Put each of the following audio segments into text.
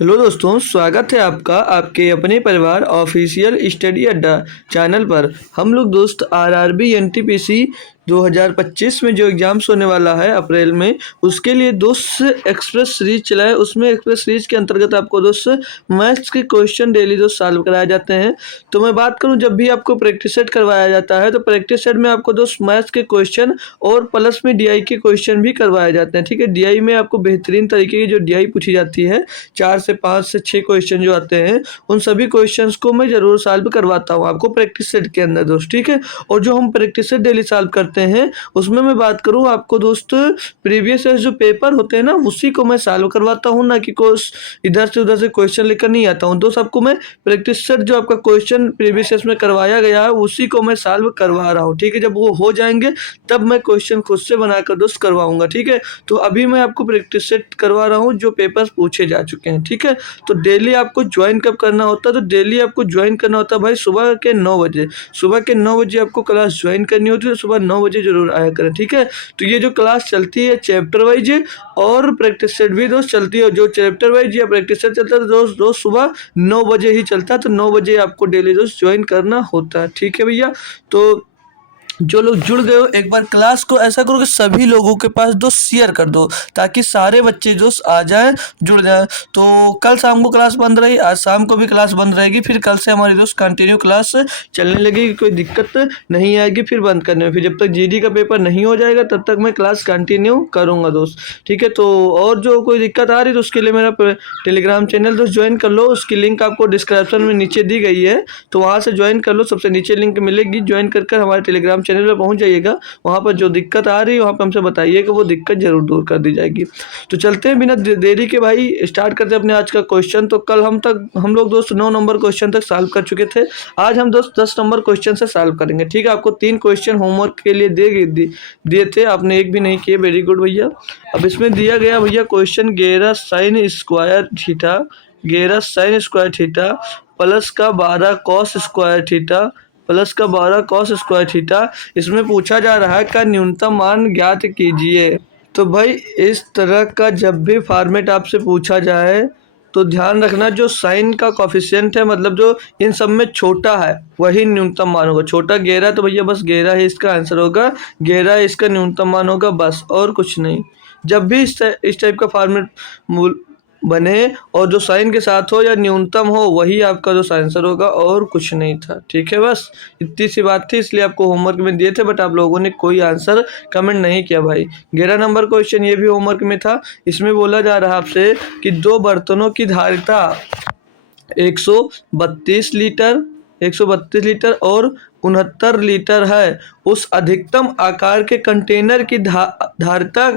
Hello दोस्तों, स्वागत है आपका आपके अपने परिवार ऑफिशियल स्टडी अड्डा चैनल पर। हम लोग दोस्त आरआरबी एनटीपीसी 2025 में जो एग्ज़ाम्स होने वाला है अप्रैल में, उसके लिए दोस्त एक्सप्रेस सीरीज चलाए। उसमें एक्सप्रेस सीरीज के अंतर्गत आपको दोस्त मैथ्स के क्वेश्चन डेली दोस्त सॉल्व कराए जाते हैं। तो मैं बात करूं, जब भी आपको प्रैक्टिस सेट करवाया जाता है तो प्रैक्टिस सेट में आपको दोस्त मैथ्स के क्वेश्चन और प्लस में डीआई के क्वेश्चन भी करवाए जाते हैं। ठीक है, डीआई में आपको बेहतरीन तरीके की जो डीआई पूछी जाती है, 4 से 5 से 6 क्वेश्चन जो आते हैं, उन सभी क्वेश्चंस को मैं ज़रूर सॉल्व करवाता हूँ आपको प्रैक्टिस सेट के अंदर दोस्त। ठीक है, और जो हम प्रैक्टिस सेट डेली सॉल्व करते हैं उसमें मैं बात करूँ आपको दोस्त, प्रीवियस ईयर जो पेपर होते हैं ना, उसी को मैं सॉल्व करवाता हूँ, ना कि कोर्स इधर से उधर से क्वेश्चन लेकर नहीं आता हूँ दोस्त। आपको मैं प्रैक्टिस सेट जो आपका क्वेश्चन प्रीवियस ईयर में करवाया गया है उसी को मैं सॉल्व करवा रहा हूँ। ठीक है, जब वो हो जाएंगे तब मैं क्वेश्चन खुद से बनाकर दोस्त करवाऊंगा। ठीक है, तो अभी मैं आपको प्रैक्टिस सेट करवा रहा हूँ जो पेपर्स पूछे जा चुके हैं। ठीक है, तो डेली आपको ज्वाइन कब करना होता है? तो डेली आपको ज्वाइन करना होता है भाई सुबह के 9 बजे। सुबह के 9 बजे आपको क्लास ज्वाइन करनी होती है, तो सुबह 9 बजे जरूर आया करें। ठीक है, तो ये जो क्लास चलती है चैप्टर वाइज और प्रैक्टिस सेट भी दोस्त चलती है। जो चैप्टर वाइज या प्रैक्टिस सेट चलता है तो दोस्त रोज सुबह 9 बजे ही चलता है। तो 9 बजे आपको डेली दोस्त ज्वाइन करना होता है। ठीक है भैया, तो जो लोग जुड़ गए हो एक बार क्लास को ऐसा करो कि सभी लोगों के पास दोस्त शेयर कर दो, ताकि सारे बच्चे दोस्त आ जाएं, जुड़ जाएं। तो कल शाम को क्लास बंद रही, आज शाम को भी क्लास बंद रहेगी, फिर कल से हमारी दोस्त कंटिन्यू क्लास चलने लगेगी, कोई दिक्कत नहीं आएगी फिर बंद करने में। फिर जब तक जीडी का पेपर नहीं हो जाएगा तब तक मैं क्लास कंटिन्यू करूँगा दोस्त। ठीक है, तो और जो कोई दिक्कत आ रही तो उसके लिए मेरा टेलीग्राम चैनल दोस्त ज्वाइन कर लो। उसकी लिंक आपको डिस्क्रिप्शन में नीचे दी गई है, तो वहाँ से ज्वाइन कर लो। सबसे नीचे लिंक मिलेगी, ज्वाइन कर हमारे टेलीग्राम चैनल पर पहुंच जाइएगा। वहाँ पर जो दिक्कत आ रही है वहाँ पर हमसे बताइएगा, वो दिक्कत जरूर दूर कर दी जाएगी। तो चलते हैं बिना देरी के भाई, स्टार्ट करते हैं अपने आज का क्वेश्चन। तो कल हम लोग दोस्त 9 नंबर क्वेश्चन तक सॉल्व कर चुके थे। आज हम दोस्त 10 नंबर क्वेश्चन से सॉल्व करेंगे। ठीक है, आपको 3 क्वेश्चन होमवर्क के लिए दिए थे, आपने एक भी नहीं किए, वेरी गुड भैया। अब इसमें दिया गया भैया question 11 sin square theta, 11 sin square theta plus का 12 cos स्क्वायर थीटा प्लस का 12 cos स्क्वायर थीटा। इसमें पूछा जा रहा है का न्यूनतम मान ज्ञात कीजिए। तो भाई इस तरह का जब भी फॉर्मेट आपसे पूछा जाए तो ध्यान रखना, जो साइन का कॉफिशिएंट है, मतलब जो इन सब में छोटा है वही न्यूनतम मान होगा। छोटा 11 तो भैया बस 11 ही इसका आंसर होगा, 11 इसका न्यूनतम मान होगा, बस और कुछ नहीं। जब भी इस टाइप का फॉर्मेट बने और जो साइन के साथ हो या न्यूनतम हो, वही आपका जो आंसर होगा, और कुछ नहीं था। ठीक है, बस इतनी सी बात थी, इसलिए आपको होमवर्क में दिए थे, बट आप लोगों ने कोई आंसर कमेंट नहीं किया भाई। 11 नंबर क्वेश्चन ये भी होमवर्क में था। इसमें बोला जा रहा है आपसे कि 2 बर्तनों की धारिता 132 लीटर 132 लीटर और 69 लीटर है। उस अधिकतम आकार के कंटेनर की धारिता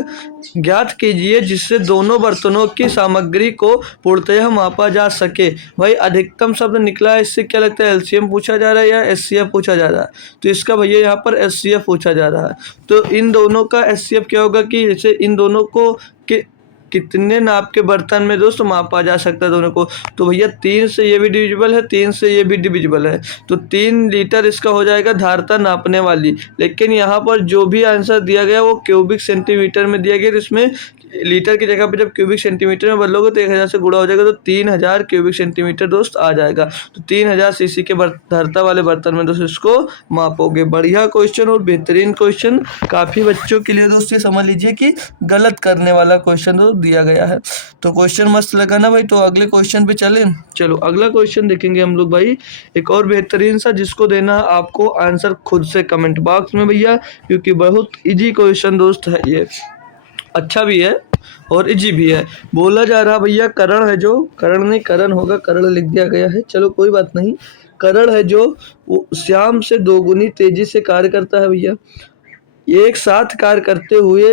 ज्ञात कीजिए जिससे दोनों बर्तनों की सामग्री को पूर्णतः मापा जा सके। भाई अधिकतम शब्द निकला है, इससे क्या लगता है एलसीएम पूछा जा रहा है या एचसीएफ पूछा जा रहा है? तो इसका भैया यहाँ पर एचसीएफ पूछा जा रहा है। तो इन दोनों का एचसीएफ क्या होगा कि जैसे इन दोनों को कितने नाप के बर्तन में दोस्तों मापा जा सकता है दोनों को। तो भैया 3 से ये भी डिविजिबल है, 3 से ये भी डिविजिबल है, तो 3 लीटर इसका हो जाएगा धारिता नापने वाली। लेकिन यहाँ पर जो भी आंसर दिया गया वो क्यूबिक सेंटीमीटर में दिया गया, तो इसमें लीटर की जगह पे जब क्यूबिक सेंटीमीटर में बदलोगे तो 1000 से गुणा हो जाएगा, तो 3000 क्यूबिक सेंटीमीटर दोस्त आ जाएगा। तो 3000 सीसी के धारिता वाले बर्तन में दोस्त इसको मापोगे। बढ़िया क्वेश्चन और बेहतरीन क्वेश्चन, काफ़ी बच्चों के लिए दोस्त ये समझ लीजिए कि गलत करने वाला क्वेश्चन दोस्त दिया गया है। तो क्वेश्चन मस्त लगा ना भाई? तो अगले क्वेश्चन पे चलें। चलो अगला क्वेश्चन देखेंगे हम लोग भाई, एक और बेहतरीन सा, जिसको देना आपको आंसर खुद से कमेंट बॉक्स में भैया, क्योंकि बहुत इजी क्वेश्चन दोस्त है ये, अच्छा भी है और इजी भी है। बोला जा रहा भैया करण है जो, करण नहीं करण होगा, करण लिख दिया गया है, चलो कोई बात नहीं। करण है जो वो श्याम से 2 गुनी तेजी से कार्य करता है भैया। एक साथ कार्य करते हुए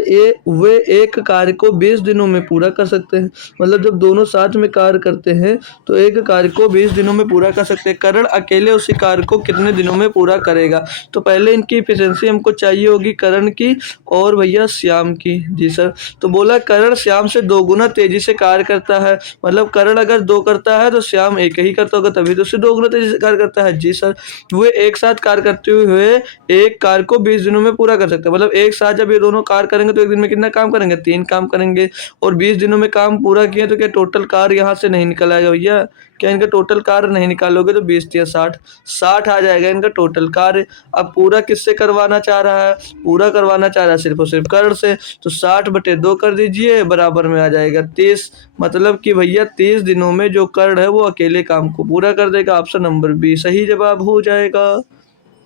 वे एक कार्य को 20 दिनों में पूरा कर सकते हैं। मतलब जब दोनों साथ में कार्य करते हैं तो एक कार्य को 20 दिनों में पूरा कर सकते हैं। करण अकेले उसी कार्य को कितने दिनों में पूरा करेगा? तो पहले इनकी एफिशिएंसी हमको चाहिए होगी, करण की और भैया श्याम की। जी सर, तो बोला करण श्याम से 2 गुना तेजी से कार्य करता है, मतलब करण अगर 2 करता है तो श्याम 1 ही करता होगा, तभी तो उससे 2 गुना तेजी से कार्य करता है। जी सर, वे एक साथ कार्य करते हुए एक कार्य को 20 दिनों में पूरा कर सकते हैं। सकते हैं। मतलब एक साथ जब ये दोनों कार्य करेंगे तो एक दिन में कितना काम करेंगे, 3 काम करेंगे। और 20 दिनों में काम पूरा किया तो क्या टोटल कार्य यहाँ से नहीं निकल आएगा भैया? क्या इनका टोटल कार्य नहीं निकालोगे तो 20 या 60 60 आ जाएगा इनका टोटल कार्य। अब पूरा किससे करवाना चाह रहा है? पूरा करवाना चाह रहा है सिर्फ और सिर्फ कर्ण से। तो 60/2 कर दीजिए, बराबर में आ जाएगा 30। मतलब कि भैया 30 दिनों में जो कर्ण है वो अकेले काम को पूरा कर देगा। ऑप्शन नंबर बी सही जवाब हो जाएगा।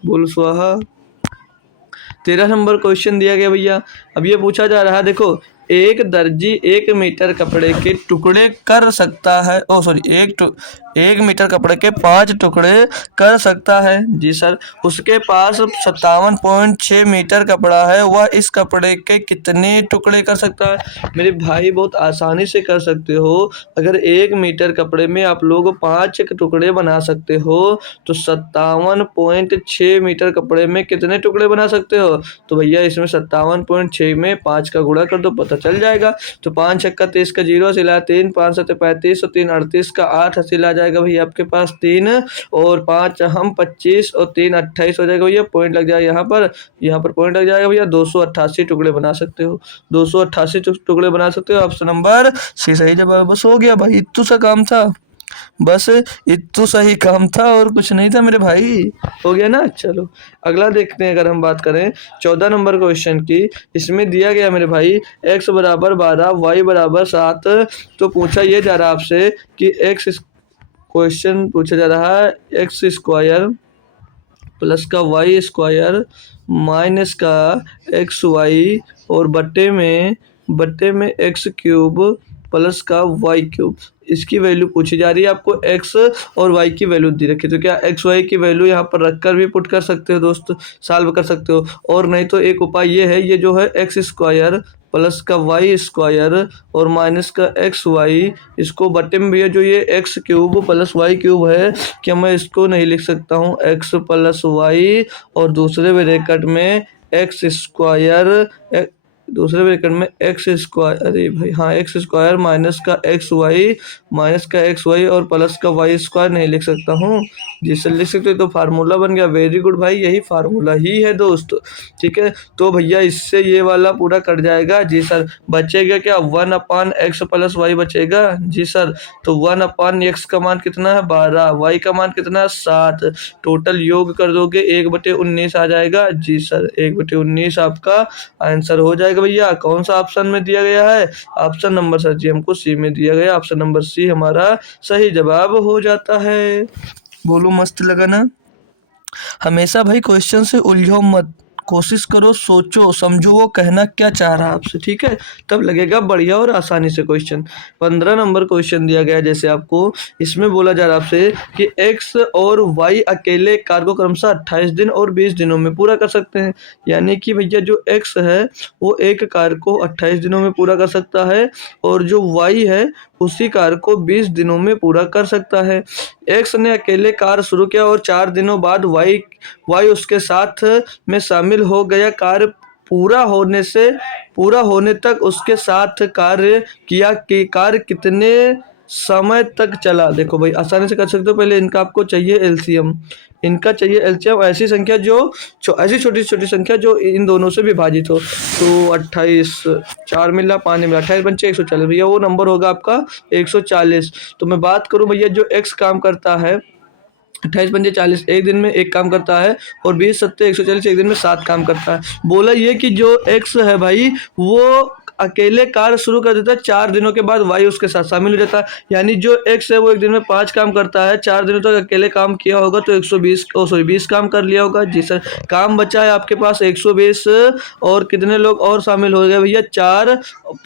बोल स्वाहा। 13 नंबर क्वेश्चन दिया गया भैया। अब ये पूछा जा रहा है, देखो, एक दर्जी 1 मीटर कपड़े के टुकड़े कर सकता है, एक मीटर कपड़े के 5 टुकड़े कर सकता है। जी सर। उसके पास 57.6 मीटर कपड़ा है, वह इस कपड़े के कितने टुकड़े कर सकता है? मेरे भाई बहुत आसानी से कर सकते हो। अगर 1 मीटर कपड़े में आप लोग 5 टुकड़े बना सकते हो तो 57.6 मीटर कपड़े में कितने टुकड़े बना सकते हो? तो भैया इसमें 57.6 में 5 का गुणा कर दो, पता चल जाएगा। तो 5 छक्का 30 का 0 हासिल आया 3, 5 7 35 और 3 38 का 8 हासिल आ जाएगा भैया आपके पास 3 और 5 हम 25 और 3 28 हो जाएगा भैया। पॉइंट लग जाएगा यहाँ पर पॉइंट लग जाएगा भैया। 288 टुकड़े बना सकते हो, 288 टुकड़े बना सकते हो। ऑप्शन नंबर सी सही जवाब। बस हो गया भाई, इतना सा काम था, बस इतना सही काम था और कुछ नहीं था मेरे भाई। हो गया ना। चलो अगला देखते हैं। अगर हम बात करें 14 नंबर क्वेश्चन की, इसमें दिया गया मेरे भाई x बराबर 12 y बराबर 7। तो पूछा ये जा रहा है आपसे कि क्वेश्चन पूछा जा रहा है एक्स स्क्वायर प्लस का वाई स्क्वायर माइनस का एक्स वाई और बट्टे में एक्स क्यूब प्लस का वाई क्यूब, इसकी वैल्यू पूछी जा रही है आपको। एक्स और वाई की वैल्यू दी रखी है, तो क्या एक्स वाई की वैल्यू यहाँ पर रखकर भी पुट कर सकते हो दोस्त, सॉल्व कर सकते हो। और नहीं तो एक उपाय ये है, ये जो है एक्स स्क्वायर प्लस का वाई स्क्वायर और माइनस का एक्स वाई, इसको बट्टे में भैया जो ये x cube plus y cube है, क्या मैं इसको नहीं लिख सकता हूँ एक्स प्लस वाई और दूसरे ब्रैकेट में एक्स स्क्वायर, दूसरे ब्रैकेट में एक्स स्क्वायर, अरे भाई हाँ एक्स स्क्वायर माइनस का एक्स वाई और प्लस का वाई स्क्वायर नहीं लिख सकता हूँ? जी सर लिख सकते हो। तो फार्मूला बन गया। वेरी गुड भाई, यही फार्मूला ही है दोस्त। ठीक है, तो भैया इससे ये वाला पूरा कट जाएगा। जी सर। बचेगा क्या? 1/x प्लस वाई बचेगा। जी सर। तो 1/x का मान कितना है? 12, वाई का मान कितना है? 7। टोटल योग कर दोगे 1/19 आ जाएगा। जी सर 1/19 आपका आंसर हो जाएगा भैया। कौन सा ऑप्शन में दिया गया है? ऑप्शन नंबर सर जी हमको सी में दिया गया। ऑप्शन नंबर सी हमारा सही जवाब हो जाता है। बोलो मस्त लगा ना। हमेशा भाई क्वेश्चन से उलझो मत, कोशिश करो, सोचो समझो वो कहना क्या चाह रहा है आपसे, ठीक है, तब लगेगा बढ़िया और आसानी से क्वेश्चन। 15 नंबर क्वेश्चन दिया गया है जैसे आपको, इसमें बोला जा रहा है आपसे कि एक्स और वाई अकेले कार्य को क्रमशः 28 दिन और 20 दिनों में पूरा कर सकते हैं। यानी कि भैया जो एक्स है वो एक कार्य को 28 दिनों में पूरा कर सकता है और जो वाई है उसी कार्य को 20 दिनों में पूरा कर सकता है। एक्स ने अकेले कार्य शुरू किया और 4 दिनों बाद वाई उसके साथ में शामिल हो गया। कार्य पूरा होने तक उसके साथ कार्य किया कि कार्य कितने समय तक चला। देखो भाई आसानी से कर सकते हो। पहले इनका आपको चाहिए एलसीएम, ऐसी संख्या ऐसी छोटी छोटी संख्या जो इन दोनों से विभाजित हो। तो 28, 4 मिला 5 मिला 28 पंचे 140 भैया वो नंबर होगा आपका 140। तो मैं बात करूं भैया जो एक्स काम करता है 28 पंजे 40 एक दिन में एक काम करता है और 20 सत्ते 140 एक दिन में 7 काम करता है। बोला ये कि जो एक्स है भाई वो अकेले कार्य शुरू कर देता है, 4 दिनों के बाद वाई उसके साथ शामिल हो जाता है। यानी जो एक्स है वो एक दिन में 5 काम करता है, 4 दिनों तक अकेले काम किया होगा तो 20 काम कर लिया होगा। जी सर। काम बचा है आपके पास 120 और कितने लोग और शामिल हो गए भैया? 4,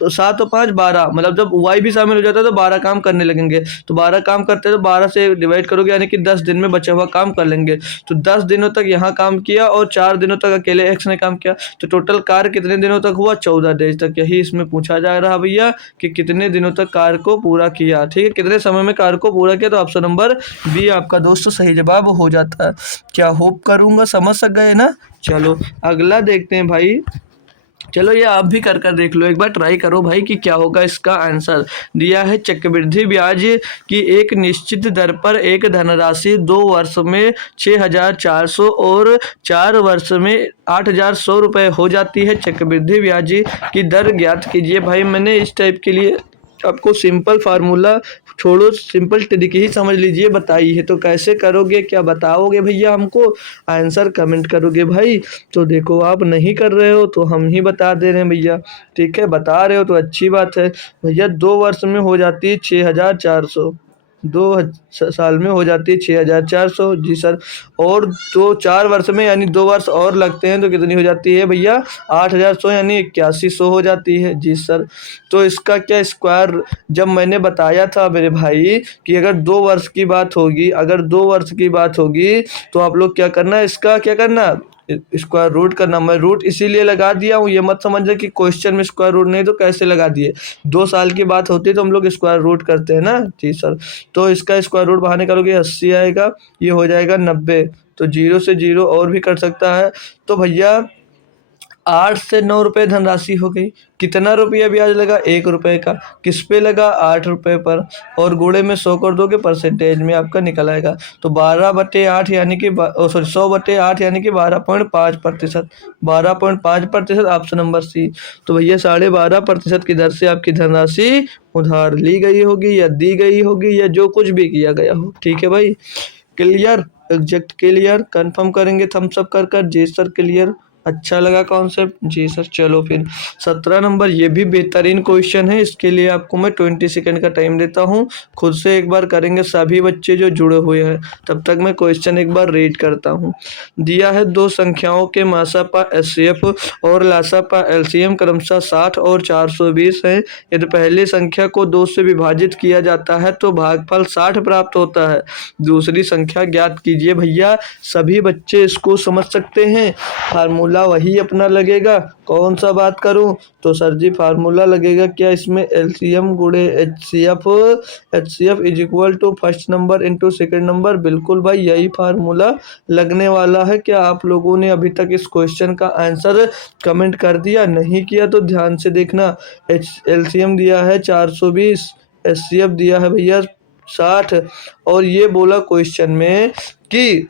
7 और 5 12, मतलब जब वाई भी शामिल हो जाता है तो 12 काम करने लगेंगे। तो 12 काम करते हैं तो 12 से डिवाइड करोगे यानी कि 10 दिन में बचा हुआ काम कर लेंगे। तो 10 दिनों तक यहाँ काम किया और 4 दिनों तक अकेले एक्स ने काम किया। तो टोटल कार्य कितने दिनों तक हुआ? 14 दिन तक। यही इसमें पूछा जा रहा भैया कि कितने दिनों तक कार्य को पूरा किया। ठीक है, कितने समय में कार्य को पूरा किया। तो ऑप्शन नंबर बी आपका दोस्तों सही जवाब हो जाता है। क्या होप करूंगा समझ सक गए ना। चलो अगला देखते हैं भाई चलो ये आप भी कर देख लो, एक बार ट्राई करो भाई कि क्या होगा इसका आंसर। दिया है चक्रवृद्धि ब्याज की एक निश्चित दर पर एक धनराशि 2 वर्ष में 6,400 और 4 वर्ष में 8,100 रुपये हो जाती है। चक्रवृद्धि ब्याज की दर ज्ञात कीजिए। भाई मैंने इस टाइप के लिए आपको सिंपल फार्मूला छोड़ो, सिंपल ट्रिक ही समझ लीजिए बताई है। तो कैसे करोगे, क्या बताओगे भैया हमको, आंसर कमेंट करोगे भाई। तो देखो आप नहीं कर रहे हो तो हम ही बता दे रहे हैं भैया, ठीक है। बता रहे हो तो अच्छी बात है भैया। 2 वर्ष में हो जाती है 6,400, 2 साल में हो जाती है 6,400 जी सर। और 4 वर्ष में यानी 2 वर्ष और लगते हैं तो कितनी हो जाती है भैया, 8,100 यानी 8100 हो जाती है जी सर। तो इसका क्या स्क्वायर, जब मैंने बताया था मेरे भाई कि अगर 2 वर्ष की बात होगी, अगर 2 वर्ष की बात होगी तो आप लोग क्या करना, इसका क्या करना, स्क्वायर रूट करना। मैं रूट इसीलिए लगा दिया हूँ, ये मत समझना कि क्वेश्चन में स्क्वायर रूट नहीं तो कैसे लगा दिए। 2 साल की बात होती है तो हम लोग स्क्वायर रूट करते हैं ना जी सर। तो इसका स्क्वायर रूट बाहर निकालोगे 80 आएगा, ये हो जाएगा 90। तो 0 से 0 और भी कर सकता है। तो भैया 8 से 9 रुपये धनराशि हो गई। कितना रुपया ब्याज लगा, 1 रुपये का। किस पे लगा, 8 रुपये पर। और गुणे में 100 कर दोगे, परसेंटेज में आपका निकल आएगा। तो 12/8 यानी कि 100/8 यानी कि 12.5%। 12.5% ऑप्शन नंबर सी। तो भैया 12.5% की दर से आपकी धनराशि उधार ली गई होगी या दी गई होगी या जो कुछ भी किया गया हो, ठीक है भाई। क्लियर, एग्जैक्ट क्लियर, कंफर्म करेंगे थम्स अप कर जी सर क्लियर। अच्छा लगा कॉन्सेप्ट जी सर। चलो फिर 17 नंबर, ये भी बेहतरीन क्वेश्चन है। इसके लिए आपको मैं 20 सेकंड का टाइम देता हूँ। खुद से एक बार करेंगे सभी बच्चे जो जुड़े हुए हैं। तब तक मैं क्वेश्चन एक बार रीड करता हूँ। दिया है 2 संख्याओं के मासापा एचसीएफ और लासापा एलसीएम क्रमशः 60 और 420 है। यदि पहली संख्या को 2 से विभाजित किया जाता है तो भागफल 60 प्राप्त होता है। दूसरी संख्या ज्ञात कीजिए। भैया सभी बच्चे इसको समझ सकते हैं, फार्मूला वही अपना लगेगा। कौन सा बात करूं, तो सर जी फार्मूला लगेगा क्या इसमें, एलसीएम गुणे HCF, HCF is equal to first number into second number. बिल्कुल भाई यही फार्मूला लगने वाला है। क्या आप लोगों ने अभी तक इस क्वेश्चन का आंसर कमेंट कर दिया, नहीं किया तो ध्यान से देखना। एलसीएम दिया है 420, एचसीएफ दिया है भैया 60, और ये बोला क्वेश्चन में कि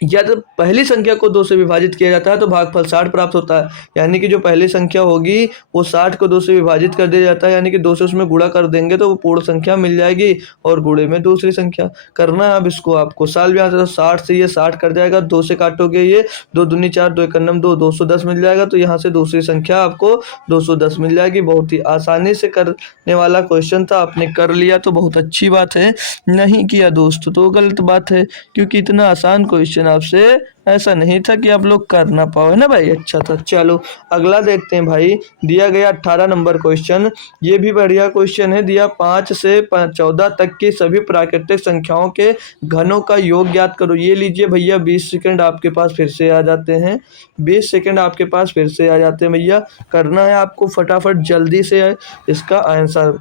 यदि पहली संख्या को 2 से विभाजित किया जाता है तो भागफल 60 प्राप्त होता है। यानी कि जो पहली संख्या होगी वो 60 को 2 से विभाजित कर दिया जाता है, यानी कि 2 से उसमें गुणा कर देंगे तो वो पूर्ण संख्या मिल जाएगी और गुणे में दूसरी संख्या करना है। अब इसको आपको साल भी आता है, 60 से ये 60 कर जाएगा, 2 से काटोगे ये 2 दूनी 4, 2 एकम 2, 210 मिल जाएगा। तो यहाँ से दूसरी संख्या आपको 210 मिल जाएगी। बहुत ही आसानी से करने वाला क्वेश्चन था, आपने कर लिया तो बहुत अच्छी बात है, नहीं किया दोस्तों तो गलत बात है, क्योंकि इतना आसान क्वेश्चन आपसे ऐसा नहीं था कि आप लोग कर ना पाओ, है ना भाई। अच्छा था, चलो अगला देखते हैं भाई। दिया गया 18 नंबर क्वेश्चन, ये भी बढ़िया क्वेश्चन है। दिया 5 से 14 तक की सभी प्राकृतिक संख्याओं के घनों का योग ज्ञात करो। ये लीजिए भैया 20 सेकंड आपके पास फिर से आ जाते हैं, 20 सेकंड आपके पास फिर से आ जाते हैं भैया। करना है आपको फटाफट जल्दी से इसका आंसर।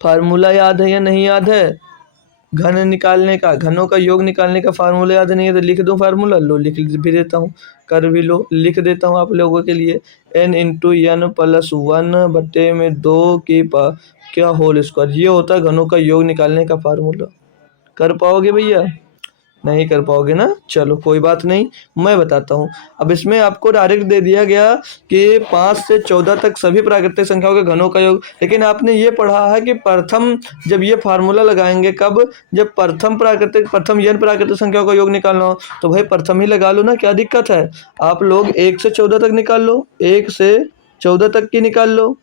फार्मूला याद है या नहीं याद है, घन निकालने का, घनों का योग निकालने का फार्मूला याद नहीं है तो लिख दो फार्मूला, लो लिख भी देता हूँ, कर भी लो, लिख देता हूँ आप लोगों के लिए। n इंटू एन प्लस 1/2 की क्या होल स्क्वायर, ये होता है घनों का योग निकालने का फार्मूला। कर पाओगे भैया, नहीं कर पाओगे ना, चलो कोई बात नहीं, मैं बताता हूँ। अब इसमें आपको डायरेक्ट दे दिया गया कि 5 से 14 तक सभी प्राकृतिक संख्याओं के घनों का योग, लेकिन आपने ये पढ़ा है कि प्रथम जब ये फार्मूला लगाएंगे कब, जब प्रथम n प्राकृतिक संख्याओं का योग निकालना हो तो भाई प्रथम ही लगा लो ना, क्या दिक्कत है। आप लोग 1 से 14 तक निकाल लो, 1 से 14 तक की निकाल लो,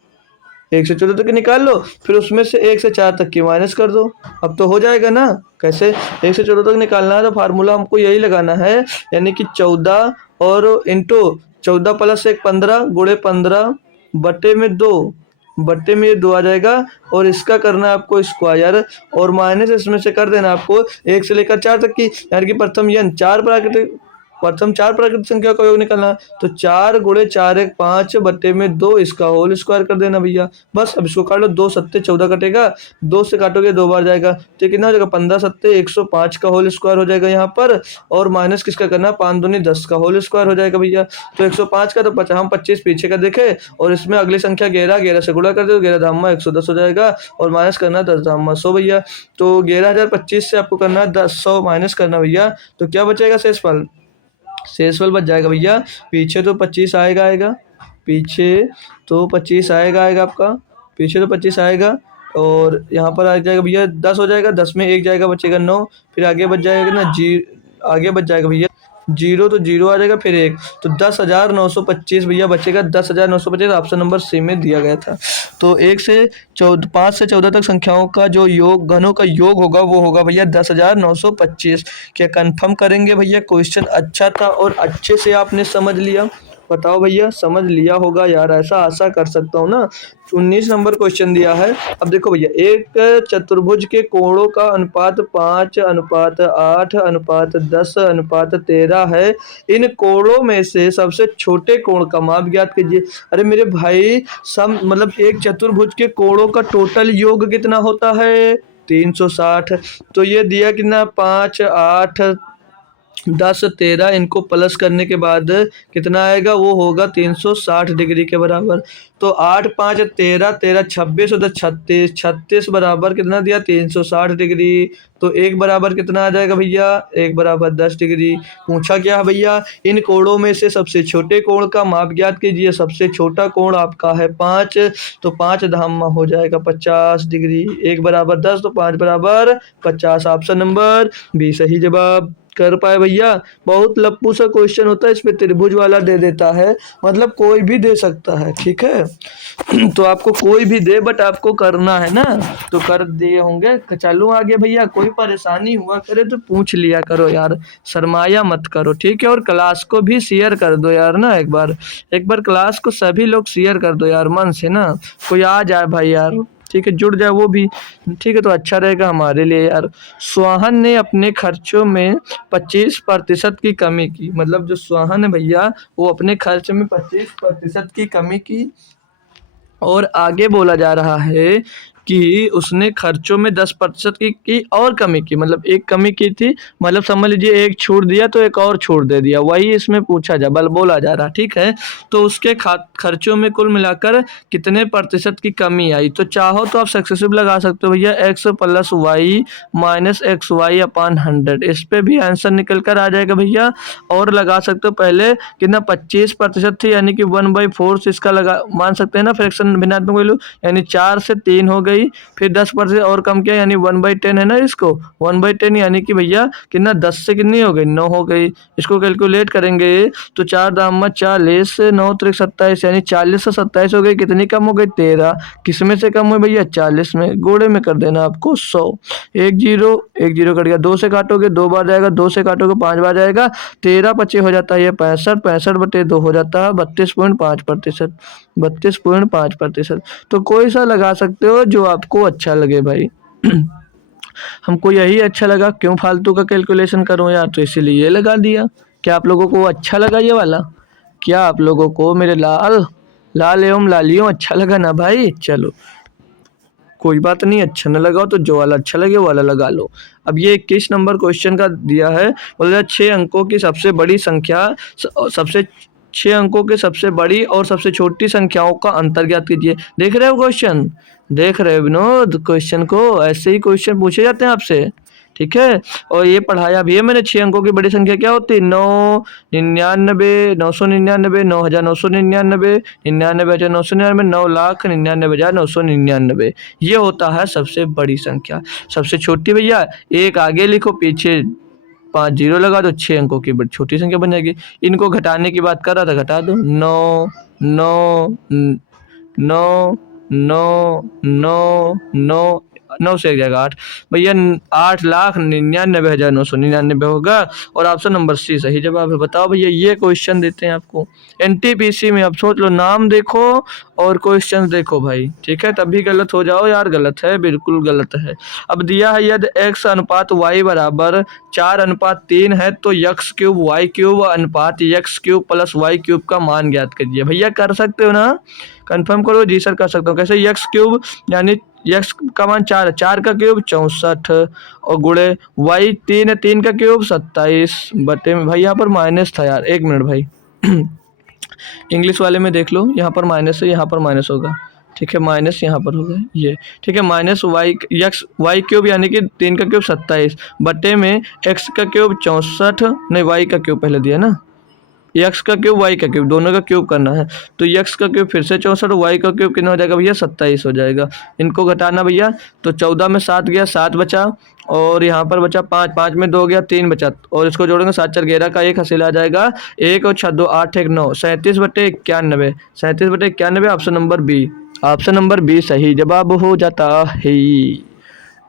1 से 14 तक की निकाल लो, फिर उसमें से 1 से 4 तक की माइनस कर दो, अब तो हो जाएगा ना। कैसे, 1 से 14 तक निकालना है तो फार्मूला हमको यही लगाना है, यानी कि 14 और इंटू 14 प्लस 1 15 गुणे 15 बटे में 2, बट्टे में ये 2 आ जाएगा, और इसका करना है आपको स्क्वायर, और माइनस इसमें से कर देना आपको 1 से लेकर 4 तक की, यानी कि प्रथम n 4 प्राकृतिक प्रथम 4 प्राकृतिक संख्या का योग निकालना, तो 4 गुणे 4 1 5 बट्टे में 2 इसका होल स्क्वायर कर देना भैया। बस अब इसको काट लो, 2 सत्ते 14 कटेगा, 2 से काटोगे 2 बार जाएगा, तो कितना हो जाएगा 15 सत्ते 105 का होल स्क्वायर हो जाएगा यहाँ पर, और माइनस किसका करना, 5 दूनी 10 का होल स्क्वायर हो जाएगा भैया। तो 105 का, तो हम 25 पीछे का देखे और इसमें अगली संख्या 11, 11 से गुणा कर दो, 11 धामा 110 हो जाएगा, और माइनस करना 10 धामा 100 भैया। तो 11,025 से आपको करना 10 माइनस करना भैया, तो क्या बचेगा शेषफल, शेषफल बच जाएगा भैया, पीछे तो 25 आएगा, पीछे तो 25 आएगा आपका, पीछे तो 25 आएगा, और यहाँ पर आ जाएगा भैया 10 हो जाएगा, 10 में 1 जाएगा, बचेगा 9, फिर आगे बच जाएगा ना आगे बच जाएगा भैया 0, तो 0 आ जाएगा, फिर 1, तो 10,925 भैया बचेगा, 10,925 ऑप्शन नंबर सी में दिया गया था। तो 5 से 14 तक संख्याओं का जो योग, घनों का योग होगा वो होगा भैया 10,925। क्या कंफर्म करेंगे भैया, क्वेश्चन अच्छा था और अच्छे से आपने समझ लिया, बताओ भैया समझ लिया होगा यार, ऐसा आशा कर सकता हूँ ना। 19 नंबर क्वेश्चन दिया है। अब देखो भैया, एक चतुर्भुज के कोणों का अनुपात 5 अनुपात 8 अनुपात 10 अनुपात 13 है, इन कोणों में से सबसे छोटे कोण का माप ज्ञात कीजिए। अरे मेरे भाई, सम मतलब एक चतुर्भुज के कोणों का टोटल योग कितना होता है, 360। तो ये दिया कितना, 5 8 10 13, इनको प्लस करने के बाद कितना आएगा, वो होगा 360 डिग्री के बराबर। तो 8 5 13 13 26 और 36, 36 बराबर कितना दिया, 360 डिग्री। तो एक बराबर कितना आ जाएगा भैया, एक बराबर 10 डिग्री। पूछा क्या है भैया, इन कोणों में से सबसे छोटे कोण का माप ज्ञात कीजिए। सबसे छोटा कोण आपका है 5, तो 5 धाम हो जाएगा 50 डिग्री, 1 बराबर 10, तो 5 बराबर 50, ऑप्शन नंबर बी सही जवाब। कर पाए भैया, बहुत लप्पू सा क्वेश्चन होता है, इसमें त्रिभुज वाला दे देता है, मतलब कोई भी दे सकता है, ठीक है। तो आपको कोई भी दे, बट आपको करना है ना, तो कर दिए होंगे। चलो आगे भैया, कोई परेशानी हुआ करे तो पूछ लिया करो यार, शर्माया मत करो, ठीक है। और क्लास को भी शेयर कर दो यार ना, एक बार क्लास को सभी लोग शेयर कर दो यार, मन से ना, कोई आ जाए भाई यार, ठीक है, जुड़ जाए वो भी, ठीक है, तो अच्छा रहेगा हमारे लिए यार। स्वाहन ने अपने खर्चों में 25% की कमी की, मतलब जो स्वाहन है भैया, वो अपने खर्च में 25% की कमी की, और आगे बोला जा रहा है कि उसने खर्चों में 10% की और कमी की, मतलब एक कमी की थी, मतलब समझ लीजिए एक छूट दिया तो एक और छूट दे दिया, वही इसमें पूछा जा बोला जा रहा, ठीक है। तो उसके खर्चों में कुल मिलाकर कितने प्रतिशत की कमी आई। तो चाहो तो आप सक्सेसिव लगा सकते हो भैया, x plus Y minus X Y upon 100, इस पे भी आंसर निकल कर आ जाएगा भैया। और लगा सकते हो पहले कितना 25% थी, यानी कि 1/4 इसका लगा मान सकते हैं ना, फ्रैक्शन भिन्नात्मक वैल्यू, यानी 4 से 3 हो गई, फिर 10% और कम किया, यानी 1/10 है ना, इसको 1/10 यानी कि भैया कितना 10 से कितनी हो गई, 9 हो गई। इसको कैलकुलेट करेंगे तो 4 दाम 40 9 3 27, यानी 40 से 27 हो गई, कितनी कम हो गई 13, किस में से कम हुई भैया 40 में, गोड़े में कर देना आपको 100, 1 0 1 0 कट गया, 2 से काटोगे 2 बार जाएगा, 2 से काटोगे 5 बार जाएगा, 13 25 हो जाता है ये 65, 65/2 हो जाता है 32.5%, 32.5%। तो कोई सा लगा सकते हो जो आपको अच्छा लगे भाई। हमको यही अच्छा लगा, क्यों फालतू का कैलकुलेशन करूं यार, तो इसीलिए ये लगा दिया। क्या आप लोगों को अच्छा लगा ये वाला, क्या आप लोगों को मेरे लाल एवं लालियों अच्छा लगा ना भाई। चलो कोई बात नहीं, अच्छा न लगाओ तो जो वाला अच्छा लगे वो वाला लगा लो। अब ये 21 नंबर क्वेश्चन का दिया है, बोला 6 अंकों की सबसे बड़ी संख्या, सबसे 6 अंकों के सबसे बड़ी और सबसे छोटी संख्याओं का अंतर ज्ञात कीजिए। देख रहे हो क्वेश्चन, देख रहे हो विनोद क्वेश्चन को, ऐसे ही क्वेश्चन पूछे जाते हैं आपसे, ठीक है। और ये पढ़ाया भी है मैंने, 6 अंकों की बड़ी संख्या क्या होती है, 9 99 999 9999 99,999 9,99,999, ये होता है सबसे बड़ी संख्या। सबसे छोटी भैया एक आगे लिखो, पीछे 5 0 लगा दो, 6 अंकों की बड़ी छोटी संख्या बन जाएगी। इनको घटाने की बात कर रहा था, घटा दो, 9 9 9 9 9 9 9 से 1 जाएगा 8 भैया, 8,99,999 होगा। और ऑप्शन नंबर सी सही जवाब है। बताओ भैया, ये क्वेश्चन देते हैं आपको एनटीपीसी में। अब सोच लो, नाम देखो और क्वेश्चन देखो भाई, ठीक है, तभी गलत हो जाओ यार, गलत है, बिल्कुल गलत है। अब दिया है यदि x अनुपात y बराबर 4:3 है तो x क्यूब y क्यूब अनुपात x cube plus y cube का मान ज्ञात कीजिए। भैया कर सकते हो ना, कंफर्म करो। जी सर कर सकता हूँ। कैसे? x क्यूब यानी x का मान 4 है, 4 का क्यूब 64 और गुणे y 3 है, 3 का क्यूब 27 बटे में। भाई यहाँ पर माइनस था यार, 1 मिनट भाई इंग्लिश वाले में देख लो, यहाँ पर माइनस है, यहाँ पर माइनस होगा, ठीक है, माइनस यहाँ पर होगा ये, ठीक है, माइनस वाई क्यूब यानी कि 3 का क्यूब 27 बटे में एक्स का क्यूब 64, नहीं वाई का क्यूब पहले दिया ना, एक्स का क्यूब वाई का क्यूब, दोनों का क्यूब करना है। तो एक्स का क्यूब फिर से 64, वाई का क्यूब कितना हो जाएगा भैया? 27 हो जाएगा। इनको घटाना भैया, तो 14 में 7 गया, 7 बचा, और यहाँ पर बचा 5, 5 में 2 गया, 3 बचा, और इसको जोड़ेंगे 7 4 11 का 1 हासिल आ जाएगा, 1 और 6 2 8 1 9 37/91, 37/91 option number B. Option number B सही जवाब हो जाता है।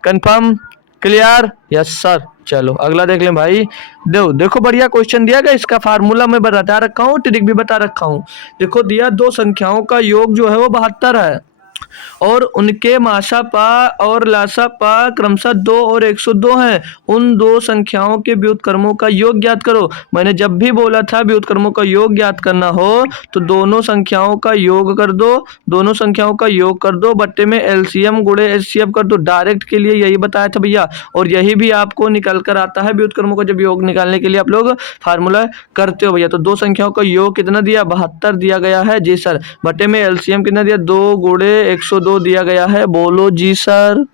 कंफर्म? क्लियर? Yes sir. चलो अगला देख लें भाई। देखो बढ़िया क्वेश्चन दिया गया, इसका फार्मूला मैं बता रखा हूँ, ट्रिक भी बता रखा हूँ। देखो दिया, दो संख्याओं का योग जो है वो 72 है और उनके मासापा और लासापा क्रमशः 2 और 102 हैं। उन दो संख्याओं के व्युत्क्रमों का योग ज्ञात करो। मैंने जब भी बोला था व्युत्क्रमों का योग ज्ञात करना हो तो दोनों संख्याओं का योग कर दो, दोनों संख्याओं का योग कर दो, बट्टे में एलसीएम गुणे एचसीएफ कर दो। डायरेक्ट के लिए यही बताया था भैया, और यही भी आपको निकल कर आता है व्युत्क्रमों का जब योग निकालने के लिए आप लोग फार्मूला करते हो भैया। तो दो संख्याओं का योग कितना दिया? 72 दिया गया है जी सर। बट्टे में एलसीएम कितना दिया? 2 गुणे 102 दिया गया है। बोलो जी सर।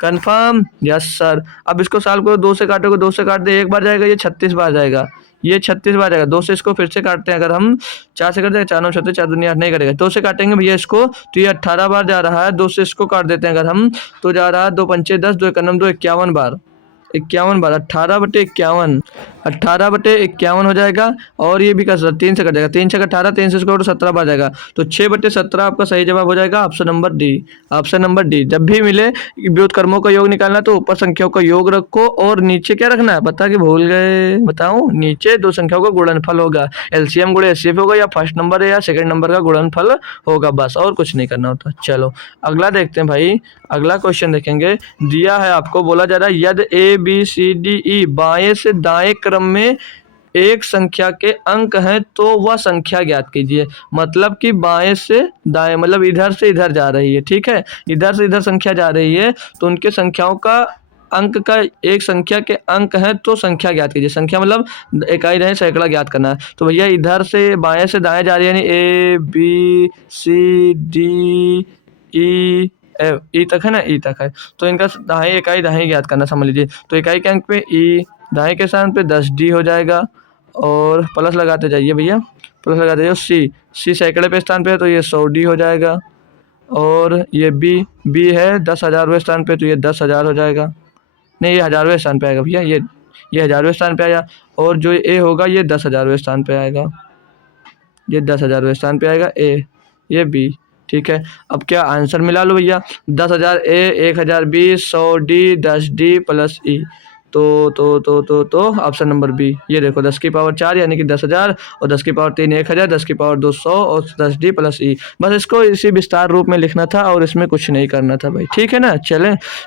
कंफर्म? Yes sir. अब इसको सॉल्व करो, 2 से काटोगे, 2 से काट दे 1 बार जाएगा, ये 36 बार जाएगा, ये 36 बार जाएगा। 2 से इसको फिर से काटते हैं, अगर हम 4 से करते हैं, 4 9 36, 4 दूनी 8 नहीं करेगा। 2 से काटेंगे भैया इसको तो ये 18 बार जा रहा है। 2 से इसको काट देते हैं अगर हम, तो जा रहा है 2 पंचे 10, 2 एकम 2 51 बार, 51 बार 18/51, 18/51 हो जाएगा। और ये भी कर सकते 3 से कट जाएगा, 3 से 18, 3 से इसको 17 बार जाएगा, तो 6/17 आपका सही जवाब हो जाएगा। Option number D. Option number D. जब भी मिले व्युत्क्रमों का योग निकालना तो ऊपर संख्याओं का योग रखो और नीचे क्या रखना है बता के भूल गए, बताऊं? नीचे दो संख्याओं का गुणनफल होगा, एलसीएम गुणे एचसीएफ होगा, या फर्स्ट नंबर है या सेकंड नंबर का गुणनफल होगा, बस और कुछ नहीं करना होता। चलो अगला देखते हैं भाई। अगला क्वेश्चन देखेंगे। दिया है आपको, बोला जा रहा है यदि A B C D E बाएं से दाएं क्रम में एक संख्या के अंक हैं तो वह संख्या ज्ञात कीजिए। मतलब कि बाएं से दाएं मतलब इधर से इधर जा रही है, ठीक है, इधर से इधर संख्या जा रही है, तो उनके संख्याओं का अंक का एक संख्या के अंक हैं तो संख्या ज्ञात कीजिए। संख्या मतलब इकाई रहे सैकड़ा ज्ञात करना है। तो भैया इधर से बाएं से दाएं जा रही है, यानी A B C D E ई तक है ना, ई तक है, तो इनका दाएं इकाई दाएं ज्ञात करना, समझ लीजिए। तो इकाई के अंक पे ई, दाएं के स्थान पे 10D हो जाएगा, और प्लस लगाते जाइए भैया, प्लस लगाते जाइए। सी सैकड़े पे स्थान पे है तो ये 100D हो जाएगा, और ये बी है 10,000वें स्थान पे तो ये 10,000 हो जाएगा, नहीं ये 1000वें स्थान पे आएगा भैया, ये 1000वें स्थान पे आया। और जो ए होगा ये 10,000वें स्थान पे आएगा, ये 10,000वें स्थान पे आएगा ए, ये बी, ठीक है। अब क्या आंसर मिला लो भैया, 10,000 ए, 1,000 बी, 100D, 10D प्लस ई, तो ऑप्शन नंबर बी। ये देखो 10 की पावर 4 यानी कि 10,000, और 10 की पावर 3 1,000, 10 की पावर 2 100, और 10D प्लस ई। बस इसको इसी विस्तार रूप में लिखना था और इसमें कुछ नहीं करना था भाई, ठीक है ना।